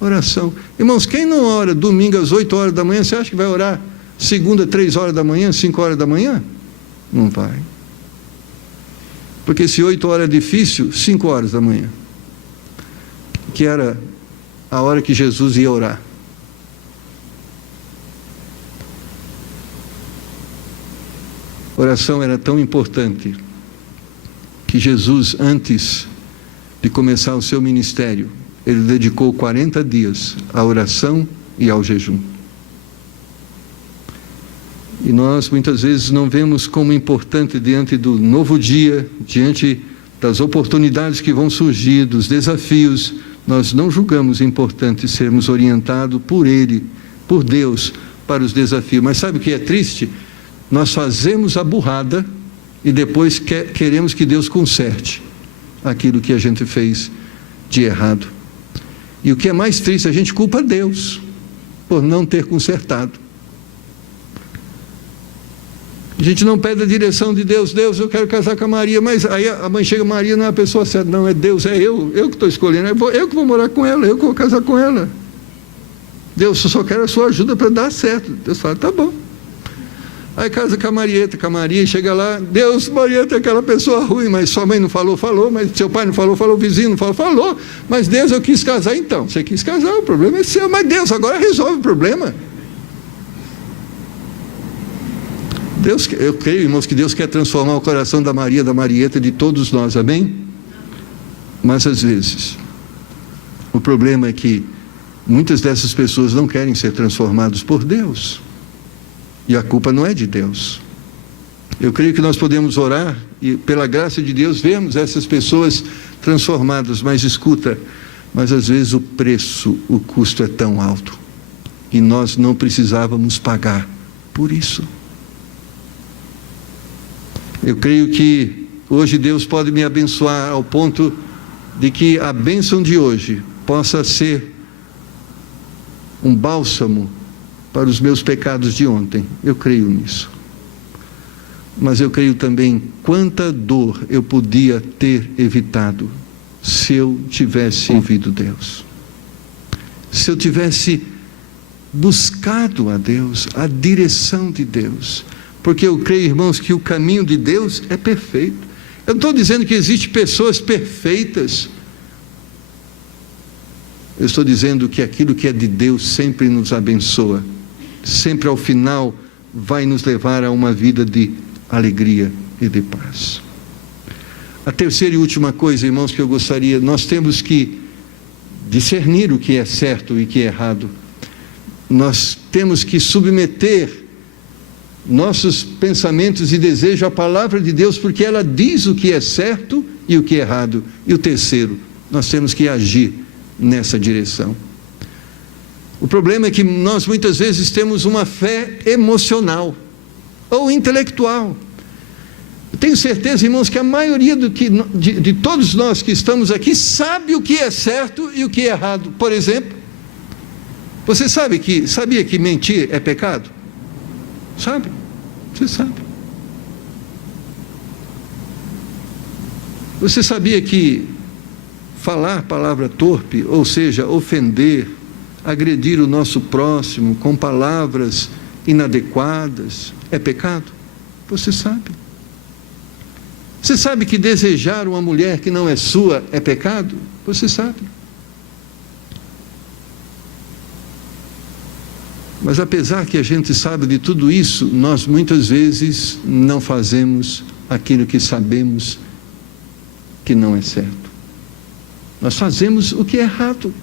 oração. Irmãos, quem não ora domingo às 8 horas da manhã, você acha que vai orar segunda, 3 horas da manhã, 5 horas da manhã? Não vai. Porque se 8 horas é difícil, 5 horas da manhã, que era a hora que Jesus ia orar. Oração era tão importante que Jesus, antes de começar o seu ministério, ele dedicou 40 dias à oração e ao jejum. E nós muitas vezes não vemos como importante diante do novo dia, diante das oportunidades que vão surgir, dos desafios, nós não julgamos importante sermos orientados por Ele, por Deus, para os desafios. Mas sabe o que é triste? Nós fazemos a burrada e depois queremos que Deus conserte aquilo que a gente fez de errado. E o que é mais triste, a gente culpa Deus por não ter consertado. A gente não pede a direção de Deus. Deus, eu quero casar com a Maria, mas aí a mãe chega, Maria não é a pessoa certa. Não, é Deus, é eu que estou escolhendo, eu que vou morar com ela, eu que vou casar com ela. Deus, eu só quero a sua ajuda para dar certo. Deus fala, tá bom. Aí casa com a Maria, chega lá, Deus, Marieta é aquela pessoa ruim, mas sua mãe não falou, mas seu pai não falou, o vizinho não falou, mas Deus, eu quis casar então. Você quis casar, o problema é seu, mas Deus agora resolve o problema. Deus, eu creio, irmãos, que Deus quer transformar o coração da Maria, da Marieta, de todos nós, amém? Mas às vezes, o problema é que muitas dessas pessoas não querem ser transformadas por Deus, e a culpa não é de Deus. Eu creio que nós podemos orar, e pela graça de Deus, vemos essas pessoas transformadas, mas escuta, mas às vezes o preço, o custo é tão alto, e nós não precisávamos pagar por isso. Eu creio que hoje Deus pode me abençoar ao ponto de que a bênção de hoje possa ser um bálsamo para os meus pecados de ontem. Eu creio nisso. Mas eu creio também quanta dor eu podia ter evitado se eu tivesse ouvido Deus. Se eu tivesse buscado a Deus, a direção de Deus. Porque eu creio, irmãos, que o caminho de Deus é perfeito. Eu não estou dizendo que existem pessoas perfeitas. Eu estou dizendo que aquilo que é de Deus sempre nos abençoa. Sempre ao final vai nos levar a uma vida de alegria e de paz. A terceira e última coisa, irmãos, que eu gostaria, nós temos que discernir o que é certo e o que é errado. Nós temos que submeter nossos pensamentos e desejos à palavra de Deus, porque ela diz o que é certo e o que é errado. E o terceiro, nós temos que agir nessa direção. O problema é que nós muitas vezes temos uma fé emocional ou intelectual. Eu tenho certeza, irmãos, que a maioria de todos nós que estamos aqui sabe o que é certo e o que é errado. Por exemplo, você sabia que mentir é pecado? Sabe? Você sabe. Você sabia que falar palavra torpe, ou seja, ofender, agredir o nosso próximo com palavras inadequadas, é pecado? Você sabe. Você sabe que desejar uma mulher que não é sua é pecado? Você sabe. Mas apesar que a gente sabe de tudo isso, nós muitas vezes não fazemos aquilo que sabemos que não é certo. Nós fazemos o que é errado.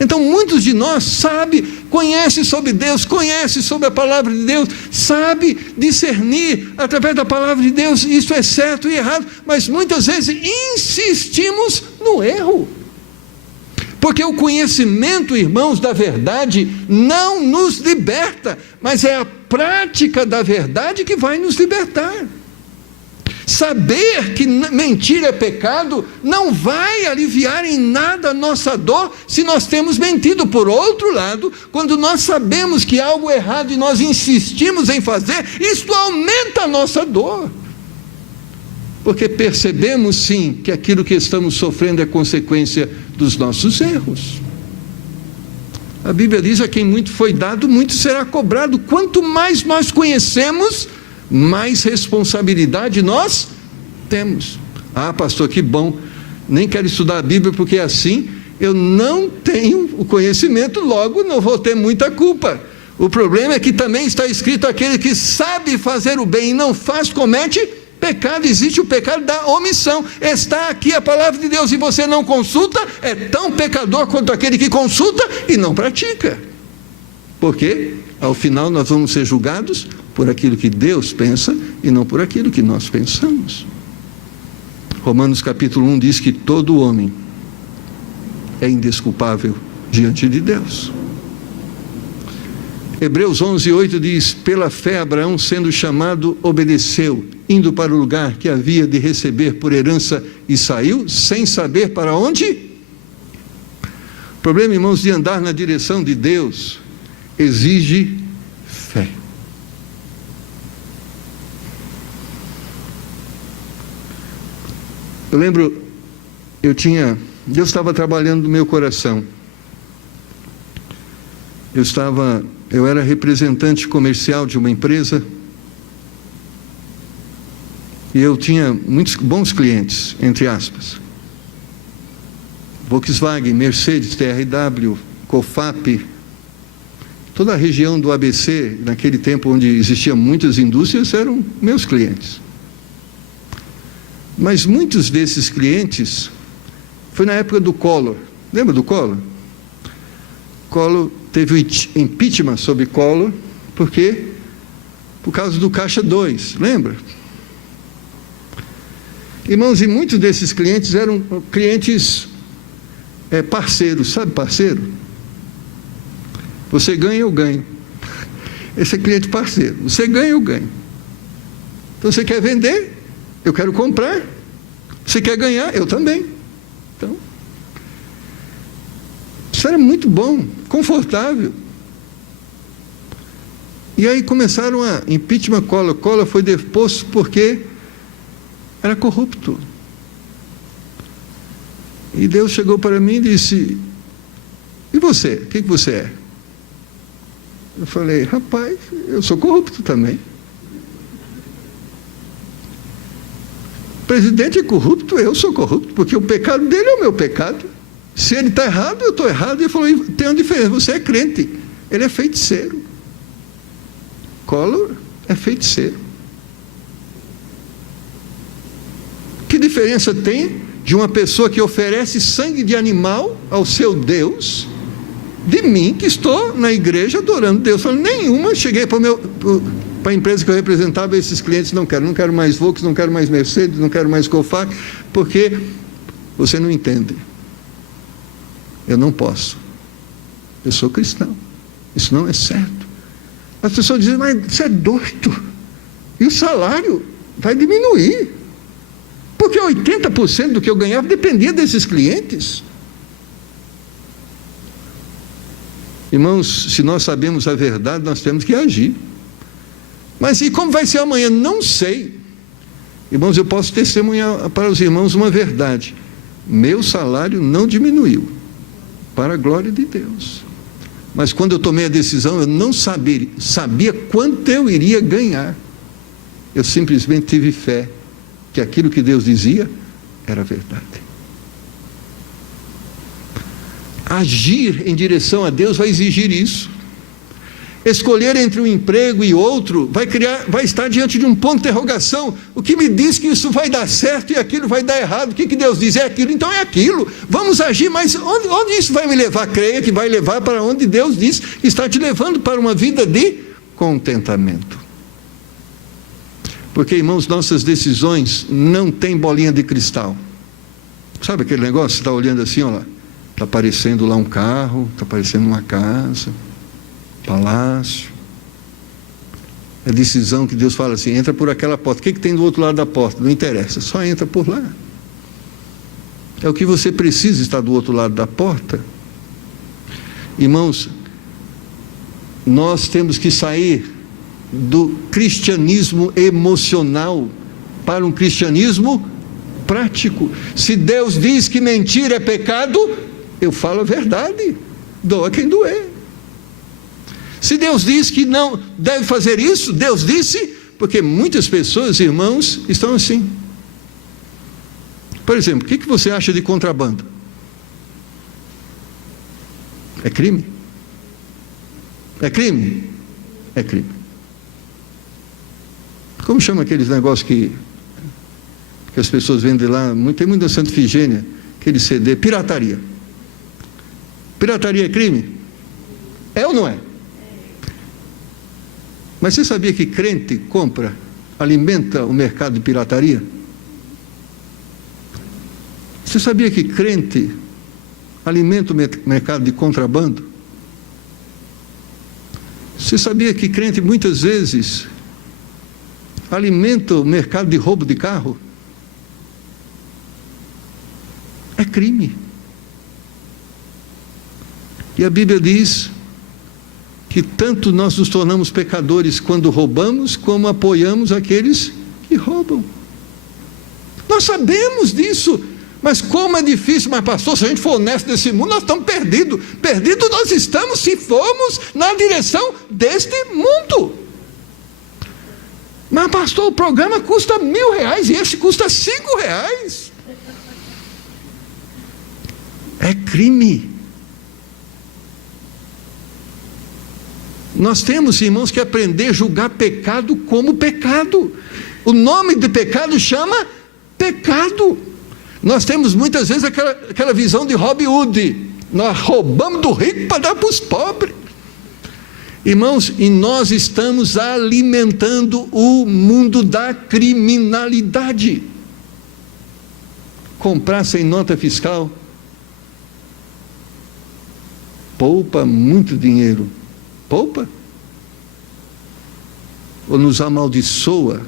Então muitos de nós sabem, conhecem sobre Deus, conhecem sobre a palavra de Deus, sabem discernir através da palavra de Deus, isso é certo e errado, mas muitas vezes insistimos no erro. Porque o conhecimento, irmãos, da verdade não nos liberta, mas é a prática da verdade que vai nos libertar. Saber que mentir é pecado não vai aliviar em nada a nossa dor se nós temos mentido. Por outro lado, quando nós sabemos que algo é errado e nós insistimos em fazer, isso aumenta a nossa dor. Porque percebemos sim que aquilo que estamos sofrendo é consequência dos nossos erros. A Bíblia diz: a quem muito foi dado, muito será cobrado. Quanto mais nós conhecemos, mais responsabilidade nós temos. Ah, pastor, que bom, nem quero estudar a Bíblia porque assim eu não tenho o conhecimento, logo não vou ter muita culpa. O problema é que também está escrito: aquele que sabe fazer o bem e não faz, comete pecado. Existe o pecado da omissão. Está aqui a palavra de Deus e você não consulta, é tão pecador quanto aquele que consulta e não pratica. Porque ao final nós vamos ser julgados por aquilo que Deus pensa e não por aquilo que nós pensamos. Romanos capítulo 1 diz que todo homem é indesculpável diante de Deus. Hebreus 11:8 diz: pela fé Abraão, sendo chamado, obedeceu, indo para o lugar que havia de receber por herança, e saiu sem saber para onde. O problema, irmãos, de andar na direção de Deus exige fé. Eu lembro, Deus estava trabalhando no meu coração. Eu era representante comercial de uma empresa e eu tinha muitos bons clientes, entre aspas. Volkswagen, Mercedes, TRW, Cofap, toda a região do ABC, naquele tempo onde existiam muitas indústrias, eram meus clientes. Mas muitos desses clientes, foi na época do Collor. Lembra do Collor? Collor teve o impeachment sobre Collor, por quê? Por causa do Caixa 2, lembra? Irmãos, e muitos desses clientes eram clientes parceiros, sabe parceiro? Você ganha, eu ganho. Esse é cliente parceiro, você ganha, eu ganho. Então você quer vender, eu quero comprar. Você quer ganhar, eu também. Então, isso era muito bom, confortável. E aí começaram a impeachment Collor. Collor foi deposto porque era corrupto. E Deus chegou para mim e disse: e você? O que você é? Eu falei: rapaz, eu sou corrupto também. O presidente é corrupto, eu sou corrupto, porque o pecado dele é o meu pecado. Se ele está errado, eu estou errado. Ele falou: tem uma diferença, você é crente, ele é feiticeiro. Collor é feiticeiro. Que diferença tem de uma pessoa que oferece sangue de animal ao seu Deus, de mim que estou na igreja adorando Deus? Falei: nenhuma. Cheguei para a empresa que eu representava, esses clientes: não quero mais Volkswagen, não quero mais Mercedes, não quero mais Cofap, porque você não entende. Eu não posso. Eu sou cristão. Isso não é certo. As pessoas dizem: mas você é doido. E o salário vai diminuir. Porque 80% do que eu ganhava dependia desses clientes. Irmãos, se nós sabemos a verdade, nós temos que agir. Mas e como vai ser amanhã? Não sei. Irmãos, eu posso testemunhar para os irmãos uma verdade: meu salário não diminuiu, para a glória de Deus. Mas quando eu tomei a decisão, eu não sabia quanto eu iria ganhar. Eu simplesmente tive fé que aquilo que Deus dizia era verdade. Agir em direção a Deus vai exigir isso. Escolher entre um emprego e outro vai estar diante de um ponto de interrogação. O que me diz que isso vai dar certo e aquilo vai dar errado? O que Deus diz é aquilo, então é aquilo. Vamos agir, mas onde isso vai me levar? Creia que vai levar para onde Deus diz que está te levando, para uma vida de contentamento. Porque, irmãos, nossas decisões não têm bolinha de cristal. Sabe aquele negócio? Você está olhando assim, olha lá, está aparecendo lá um carro, está aparecendo uma casa, palácio. É decisão que Deus fala assim: entra por aquela porta. O que tem do outro lado da porta? Não interessa, só entra por lá. É o que você precisa, estar do outro lado da porta. Irmãos, nós temos que sair do cristianismo emocional para um cristianismo prático. Se Deus diz que mentir é pecado, eu falo a verdade, doa quem doer. Se Deus diz que não deve fazer isso, Deus disse, porque muitas pessoas, irmãos, estão assim. Por exemplo, o que você acha de contrabando? É crime? É crime? é crime. Como chama aqueles negócios que as pessoas vendem lá? Tem muita Santa Ifigênia, aquele CD, pirataria. Pirataria é crime? É ou não é? Mas você sabia que crente compra, alimenta o mercado de pirataria? Você sabia que crente alimenta o mercado de contrabando? Você sabia que crente muitas vezes alimenta o mercado de roubo de carro? É crime. E a Bíblia diz que tanto nós nos tornamos pecadores quando roubamos, como apoiamos aqueles que roubam. Nós sabemos disso, mas como é difícil. Mas pastor, se a gente for honesto nesse mundo, nós estamos perdidos. Perdidos nós estamos se formos na direção deste mundo. Mas pastor, o programa custa R$1.000 e esse custa R$5. É crime. Nós temos, irmãos, que aprender a julgar pecado como pecado. O nome de pecado chama pecado. Nós temos muitas vezes aquela visão de Robin Hood. Nós roubamos do rico para dar para os pobres. Irmãos, e nós estamos alimentando o mundo da criminalidade. Comprar sem nota fiscal poupa muito dinheiro. Poupa? Ou nos amaldiçoa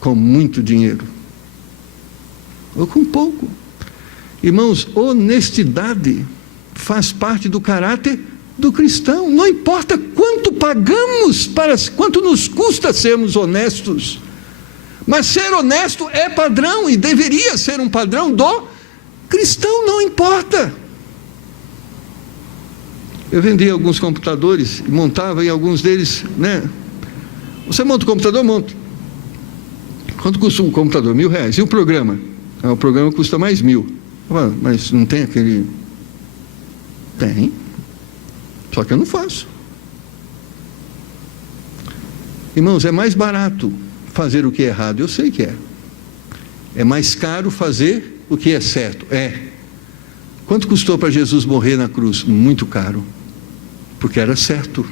com muito dinheiro? Ou com pouco? Irmãos, honestidade faz parte do caráter do cristão. Não importa quanto pagamos, quanto nos custa sermos honestos. Mas ser honesto é padrão e deveria ser um padrão do cristão, não importa. Eu vendia alguns computadores e montava em alguns deles, né? Você monta o computador? Monta. Quanto custa um computador? R$1.000. E o programa? O programa custa mais 1.000. Mas não tem aquele... Tem. Só que eu não faço. Irmãos, é mais barato fazer o que é errado. Eu sei que é. É mais caro fazer o que é certo. É. Quanto custou para Jesus morrer na cruz? Muito caro. Porque era certo.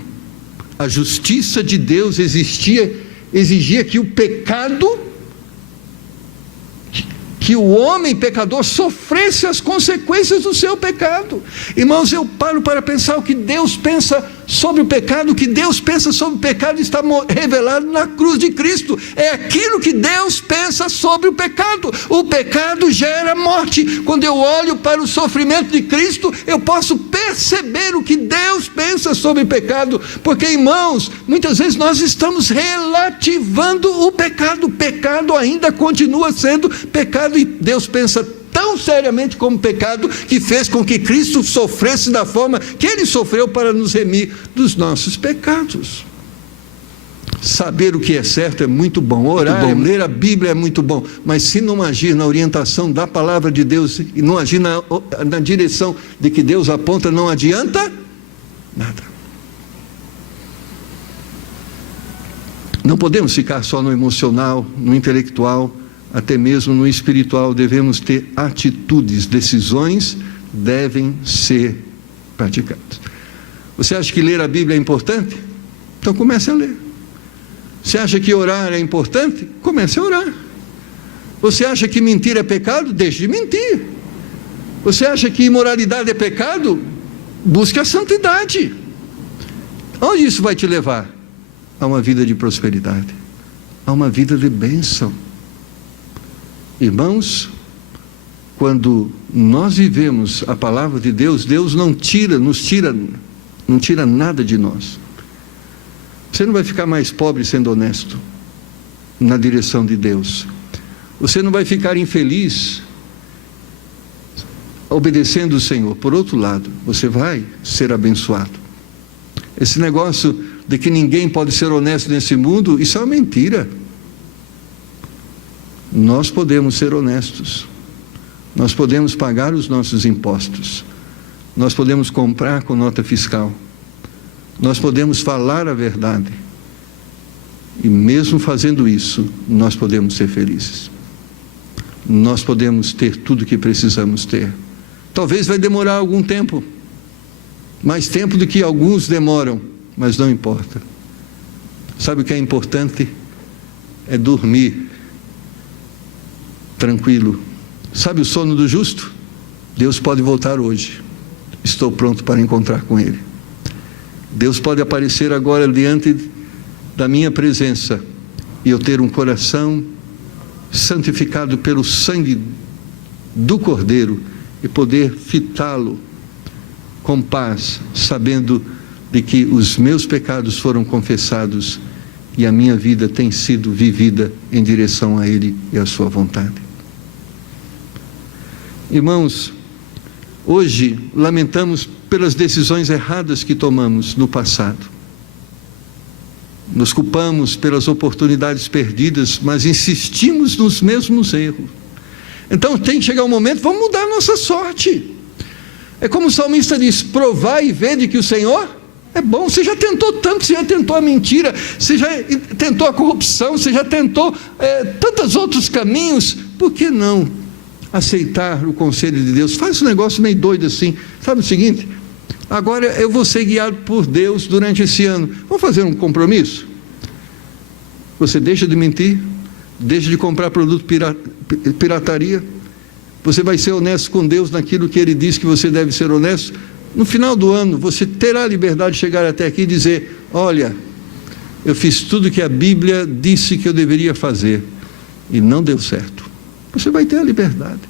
A justiça de Deus exigia que o pecado, que o homem pecador sofresse as consequências do seu pecado. Irmãos, eu paro para pensar o que Deus pensa sobre o pecado. O que Deus pensa sobre o pecado está revelado na cruz de Cristo. É aquilo que Deus pensa sobre o pecado. O pecado gera morte. Quando eu olho para o sofrimento de Cristo, eu posso perceber o que Deus pensa sobre o pecado. Porque, irmãos, muitas vezes nós estamos relativando o pecado. O pecado ainda continua sendo pecado, e Deus pensa tão seriamente como pecado, que fez com que Cristo sofresse da forma que Ele sofreu para nos remir dos nossos pecados. Saber o que é certo é muito bom, orar, ler a Bíblia é muito bom, mas se não agir na orientação da palavra de Deus e não agir na direção de que Deus aponta, não adianta nada. Não podemos ficar só no emocional, no intelectual, até mesmo no espiritual. Devemos ter atitudes, decisões devem ser praticadas. Você acha que ler a Bíblia é importante? Então comece a ler. Você acha que orar é importante? Comece a orar. Você acha que mentir é pecado? Deixe de mentir. Você acha que imoralidade é pecado? Busque a santidade. Onde isso vai te levar? A uma vida de prosperidade, a uma vida de bênção. Irmãos, quando nós vivemos a palavra de Deus, Deus não tira nada de nós. Você não vai ficar mais pobre sendo honesto na direção de Deus. Você não vai ficar infeliz obedecendo o Senhor. Por outro lado, você vai ser abençoado. Esse negócio de que ninguém pode ser honesto nesse mundo, isso é uma mentira. Nós podemos ser honestos. Nós podemos pagar os nossos impostos. Nós podemos comprar com nota fiscal. nós podemos falar a verdade. E mesmo fazendo isso, nós podemos ser felizes. Nós podemos ter tudo o que precisamos ter. Talvez vai demorar algum tempo, mais tempo do que alguns demoram, mas não importa. Sabe o que é importante? É dormir tranquilo. Sabe o sono do justo? Deus pode voltar hoje. Estou pronto para encontrar com Ele. Deus pode aparecer agora diante da minha presença e eu ter um coração santificado pelo sangue do Cordeiro e poder fitá-lo com paz, sabendo de que os meus pecados foram confessados e a minha vida tem sido vivida em direção a Ele e à sua vontade. Irmãos, hoje lamentamos pelas decisões erradas que tomamos no passado. Nos culpamos pelas oportunidades perdidas, mas insistimos nos mesmos erros. Então tem que chegar um momento, vamos mudar a nossa sorte. É como o salmista diz: provai e vede que o Senhor é bom. Você já tentou tanto, você já tentou a mentira, você já tentou a corrupção, você já tentou tantos outros caminhos. Por que não aceitar o conselho de Deus? Faz um negócio meio doido assim. Sabe o seguinte? Agora eu vou ser guiado por Deus durante esse ano. Vamos fazer um compromisso? Você deixa de mentir, deixa de comprar produto pirataria, você vai ser honesto com Deus naquilo que Ele diz que você deve ser honesto. No final do ano, você terá a liberdade de chegar até aqui e dizer: olha, eu fiz tudo que a Bíblia disse que eu deveria fazer e não deu certo. Você vai ter a liberdade.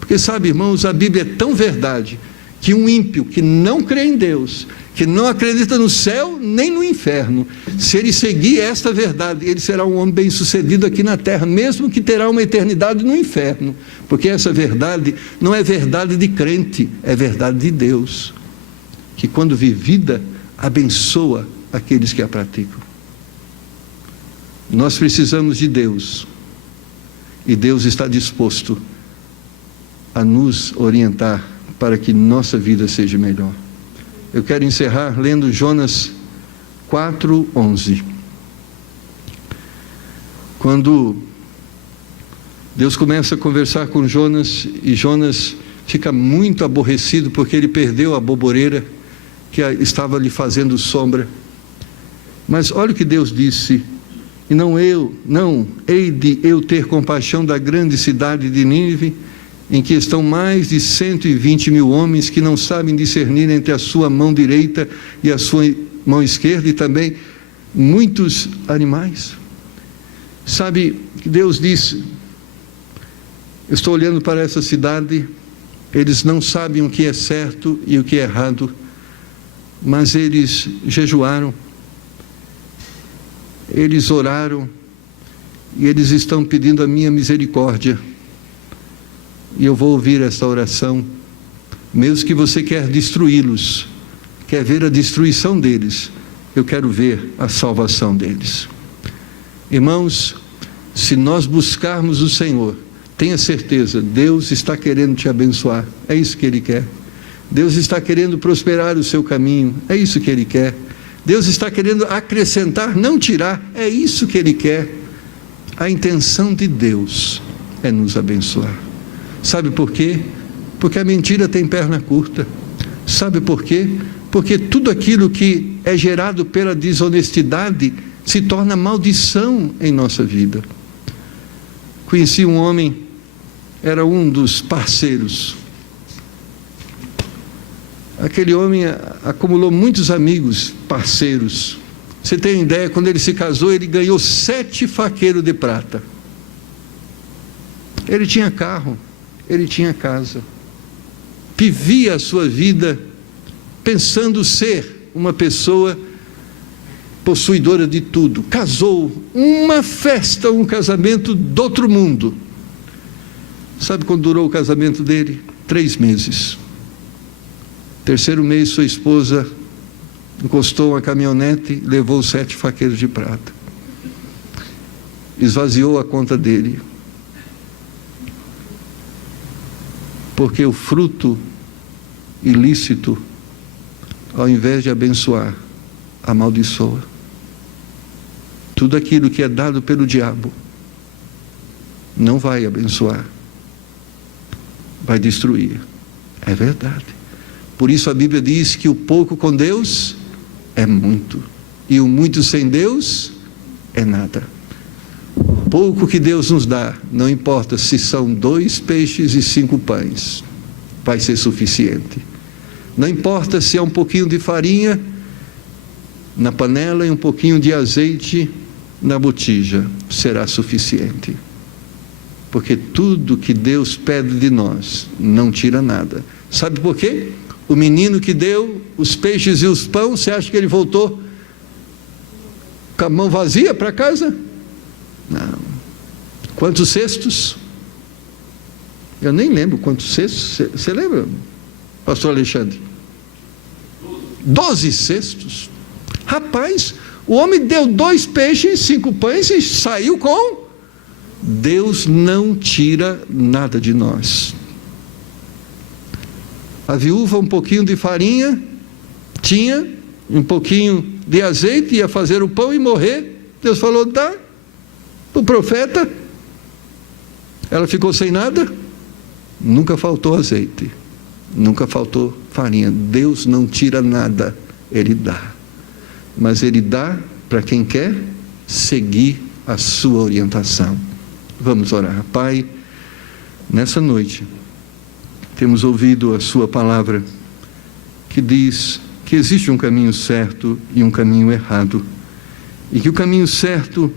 Porque sabe, irmãos, a Bíblia é tão verdade que um ímpio que não crê em Deus, que não acredita no céu nem no inferno, se ele seguir esta verdade, ele será um homem bem-sucedido aqui na terra, mesmo que terá uma eternidade no inferno, porque essa verdade não é verdade de crente, é verdade de Deus, que quando vivida, abençoa aqueles que a praticam. Nós precisamos de Deus, e Deus está disposto a nos orientar para que nossa vida seja melhor. Eu quero encerrar lendo Jonas 4:11. Quando Deus começa a conversar com Jonas, e Jonas fica muito aborrecido porque ele perdeu a boboreira que estava lhe fazendo sombra. Mas olha o que Deus disse: e não hei de eu ter compaixão da grande cidade de Nínive, em que estão mais de 120 mil homens que não sabem discernir entre a sua mão direita e a sua mão esquerda, e também muitos animais. Sabe, Deus disse: eu estou olhando para essa cidade, eles não sabem o que é certo e o que é errado, mas eles jejuaram, eles oraram, e eles estão pedindo a minha misericórdia. E eu vou ouvir esta oração, mesmo que você quer destruí-los, quer ver a destruição deles, eu quero ver a salvação deles. Irmãos, se nós buscarmos o Senhor, tenha certeza, Deus está querendo te abençoar, é isso que Ele quer. Deus está querendo prosperar o seu caminho, é isso que Ele quer. Deus está querendo acrescentar, não tirar, é isso que Ele quer. A intenção de Deus é nos abençoar. Sabe por quê? Porque a mentira tem perna curta. Sabe por quê? Porque tudo aquilo que é gerado pela desonestidade se torna maldição em nossa vida. Conheci um homem, era um dos parceiros. Aquele homem acumulou muitos amigos, parceiros. Você tem uma ideia, quando ele se casou, ele ganhou 7 faqueiros de prata. Ele tinha carro, ele tinha casa, vivia a sua vida pensando ser uma pessoa possuidora de tudo. Casou, uma festa, um casamento do outro mundo. Sabe quando durou o casamento dele? 3 meses. 3º mês, sua esposa encostou uma caminhonete e levou 7 faqueiros de prata. Esvaziou a conta dele. Porque o fruto ilícito, ao invés de abençoar, amaldiçoa. Tudo aquilo que é dado pelo diabo não vai abençoar, vai destruir. É verdade. Por isso a Bíblia diz que o pouco com Deus é muito, e o muito sem Deus é nada. O pouco que Deus nos dá, não importa se são 2 peixes e 5 pães, vai ser suficiente. Não importa se é um pouquinho de farinha na panela e um pouquinho de azeite na botija, será suficiente. Porque tudo que Deus pede de nós, não tira nada. Sabe por quê? O menino que deu os peixes e os pães, você acha que ele voltou com a mão vazia para casa? Não. Quantos cestos? Eu nem lembro quantos cestos. Você lembra, pastor Alexandre? 12 cestos. Rapaz, o homem deu 2 peixes e 5 pães e saiu com... Deus não tira nada de nós. A viúva um pouquinho de farinha tinha, um pouquinho de azeite, ia fazer o pão e morrer. Deus falou, dá. O profeta, ela ficou sem nada. Nunca faltou azeite, nunca faltou farinha. Deus não tira nada, Ele dá. Mas Ele dá para quem quer seguir a sua orientação. Vamos orar. Pai, nessa noite temos ouvido a sua palavra, que diz que existe um caminho certo e um caminho errado, e que o caminho certo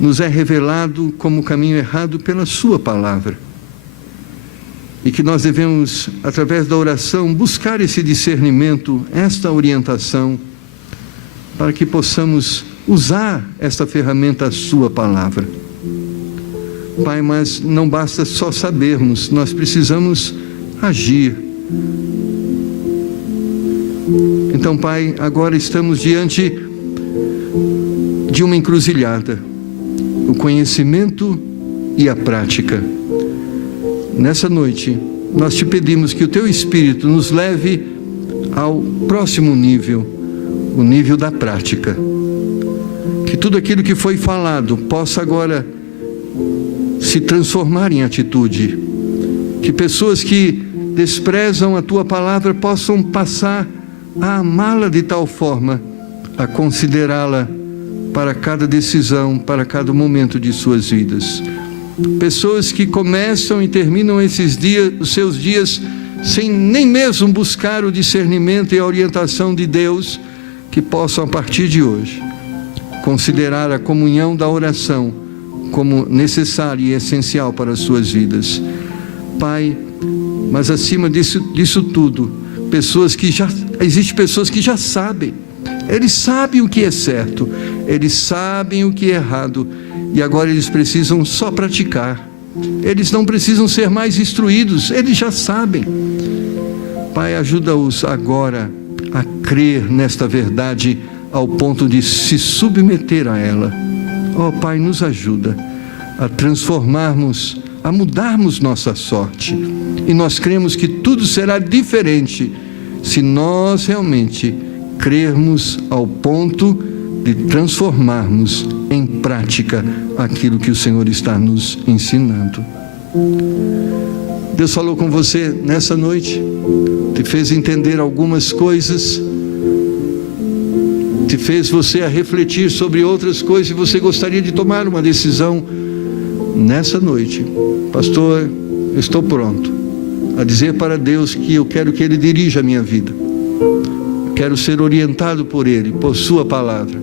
nos é revelado como caminho errado pela sua palavra, e que nós devemos, através da oração, buscar esse discernimento, esta orientação, para que possamos usar esta ferramenta, a sua palavra. Pai, mas não basta só sabermos, nós precisamos agir. Então, Pai, agora estamos diante de uma encruzilhada, o conhecimento e a prática. Nessa noite, nós te pedimos que o Teu Espírito nos leve ao próximo nível, o nível da prática. Que tudo aquilo que foi falado possa agora se transformar em atitude, que pessoas que desprezam a Tua palavra possam passar a amá-la de tal forma, a considerá-la para cada decisão, para cada momento de suas vidas. Pessoas que começam e terminam esses dias, os seus dias, sem nem mesmo buscar o discernimento e a orientação de Deus, que possam a partir de hoje considerar a comunhão da oração como necessária e essencial para as suas vidas. Pai, mas acima disso tudo, existem pessoas que já sabem, eles sabem o que é certo, eles sabem o que é errado, e agora eles precisam só praticar, eles não precisam ser mais instruídos, eles já sabem. Pai, ajuda-os agora a crer nesta verdade, ao ponto de se submeter a ela. Ó Pai, nos ajuda a transformarmos, a mudarmos nossa sorte. E nós cremos que tudo será diferente se nós realmente crermos ao ponto de transformarmos em prática aquilo que o Senhor está nos ensinando. Deus falou com você nessa noite, te fez entender algumas coisas, te fez você a refletir sobre outras coisas, e você gostaria de tomar uma decisão nessa noite. Pastor, eu estou pronto a dizer para Deus que eu quero que Ele dirija a minha vida, eu quero ser orientado por Ele, por sua palavra.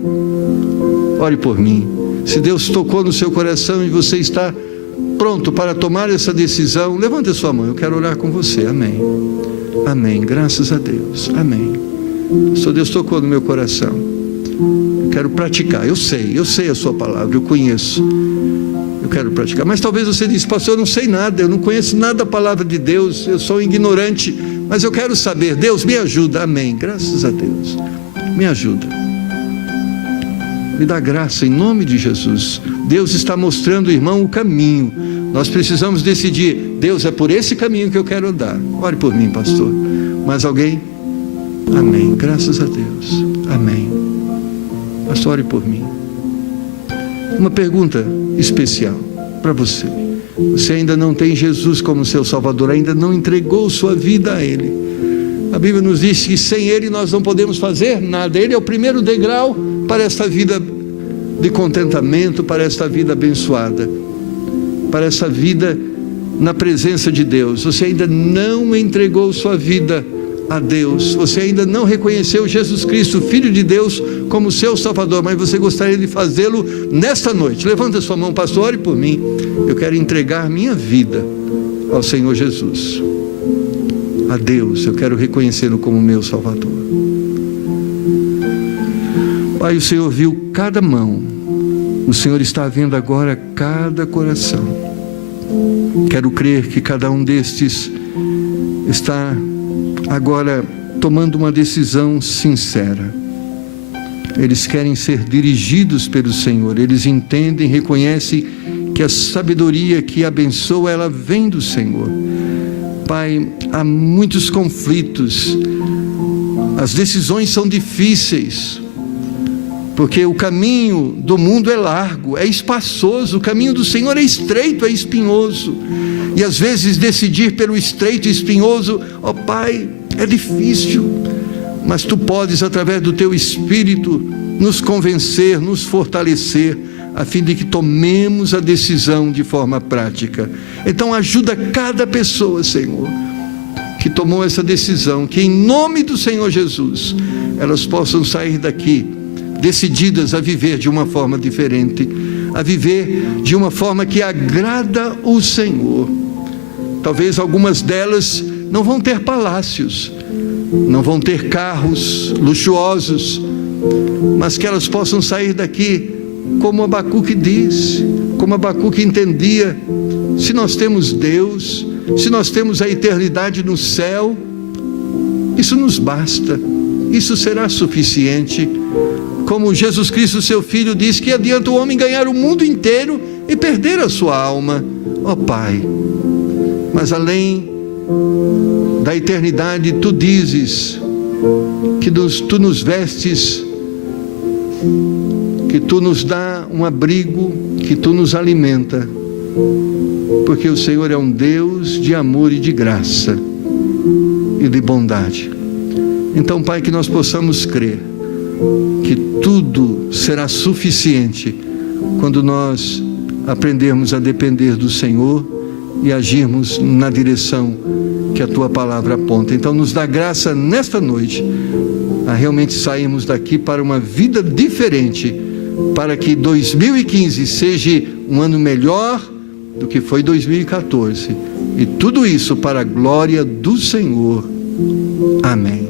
Ore por mim. Se Deus tocou no seu coração e você está pronto para tomar essa decisão, levante a sua mão, eu quero orar com você. Amém, amém, graças a Deus, amém. Pastor, Deus tocou no meu coração, quero praticar, eu sei a sua palavra, eu conheço, eu quero praticar. Mas talvez você disse, pastor, eu não sei nada, eu não conheço nada da palavra de Deus, eu sou ignorante, mas eu quero saber. Deus, me ajuda. Amém, graças a Deus, me ajuda, me dá graça em nome de Jesus. Deus está mostrando, irmão, o caminho. Nós precisamos decidir, Deus, é por esse caminho que eu quero andar. Ore por mim, pastor. Mais alguém? Amém. Graças a Deus. Amém. Pastor, ore por mim. Uma pergunta especial para você. Você ainda não tem Jesus como seu Salvador, ainda não entregou sua vida a Ele. A Bíblia nos diz que sem Ele nós não podemos fazer nada. Ele é o primeiro degrau para esta vida de contentamento, para esta vida abençoada, para essa vida na presença de Deus. Você ainda não entregou sua vida a Deus, você ainda não reconheceu Jesus Cristo, Filho de Deus, como seu Salvador, mas você gostaria de fazê-lo nesta noite. Levanta sua mão, pastor, ore por mim. Eu quero entregar minha vida ao Senhor Jesus, a Deus. Eu quero reconhecê-lo como meu Salvador. Pai, o Senhor viu cada mão, o Senhor está vendo agora cada coração. Quero crer que cada um destes está agora tomando uma decisão sincera. Eles querem ser dirigidos pelo Senhor. Eles entendem, reconhecem que a sabedoria que abençoa, ela vem do Senhor. Pai, há muitos conflitos, as decisões são difíceis, porque o caminho do mundo é largo, é espaçoso, o caminho do Senhor é estreito, é espinhoso, e às vezes decidir pelo estreito e espinhoso, ó Pai, é difícil, mas Tu podes, através do Teu Espírito, nos convencer, nos fortalecer, a fim de que tomemos a decisão de forma prática. Então ajuda cada pessoa, Senhor, que tomou essa decisão, que em nome do Senhor Jesus, elas possam sair daqui decididas a viver de uma forma diferente, a viver de uma forma que agrada o Senhor. Talvez algumas delas não vão ter palácios, não vão ter carros luxuosos, mas que elas possam sair daqui como Abacuque diz, como Abacuque entendia: se nós temos Deus, se nós temos a eternidade no céu, isso nos basta, isso será suficiente. Como Jesus Cristo, seu Filho, diz: que adianta o homem ganhar o mundo inteiro e perder a sua alma. Ó Pai, mas além da eternidade, Tu dizes que Tu nos vestes, que Tu nos dá um abrigo, que Tu nos alimenta, porque o Senhor é um Deus de amor e de graça e de bondade. Então, Pai, que nós possamos crer que tudo será suficiente quando nós aprendermos a depender do Senhor e agirmos na direção que a Tua palavra aponta. Então nos dá graça nesta noite a realmente sairmos daqui para uma vida diferente, para que 2015 seja um ano melhor do que foi 2014, e tudo isso para a glória do Senhor. Amém.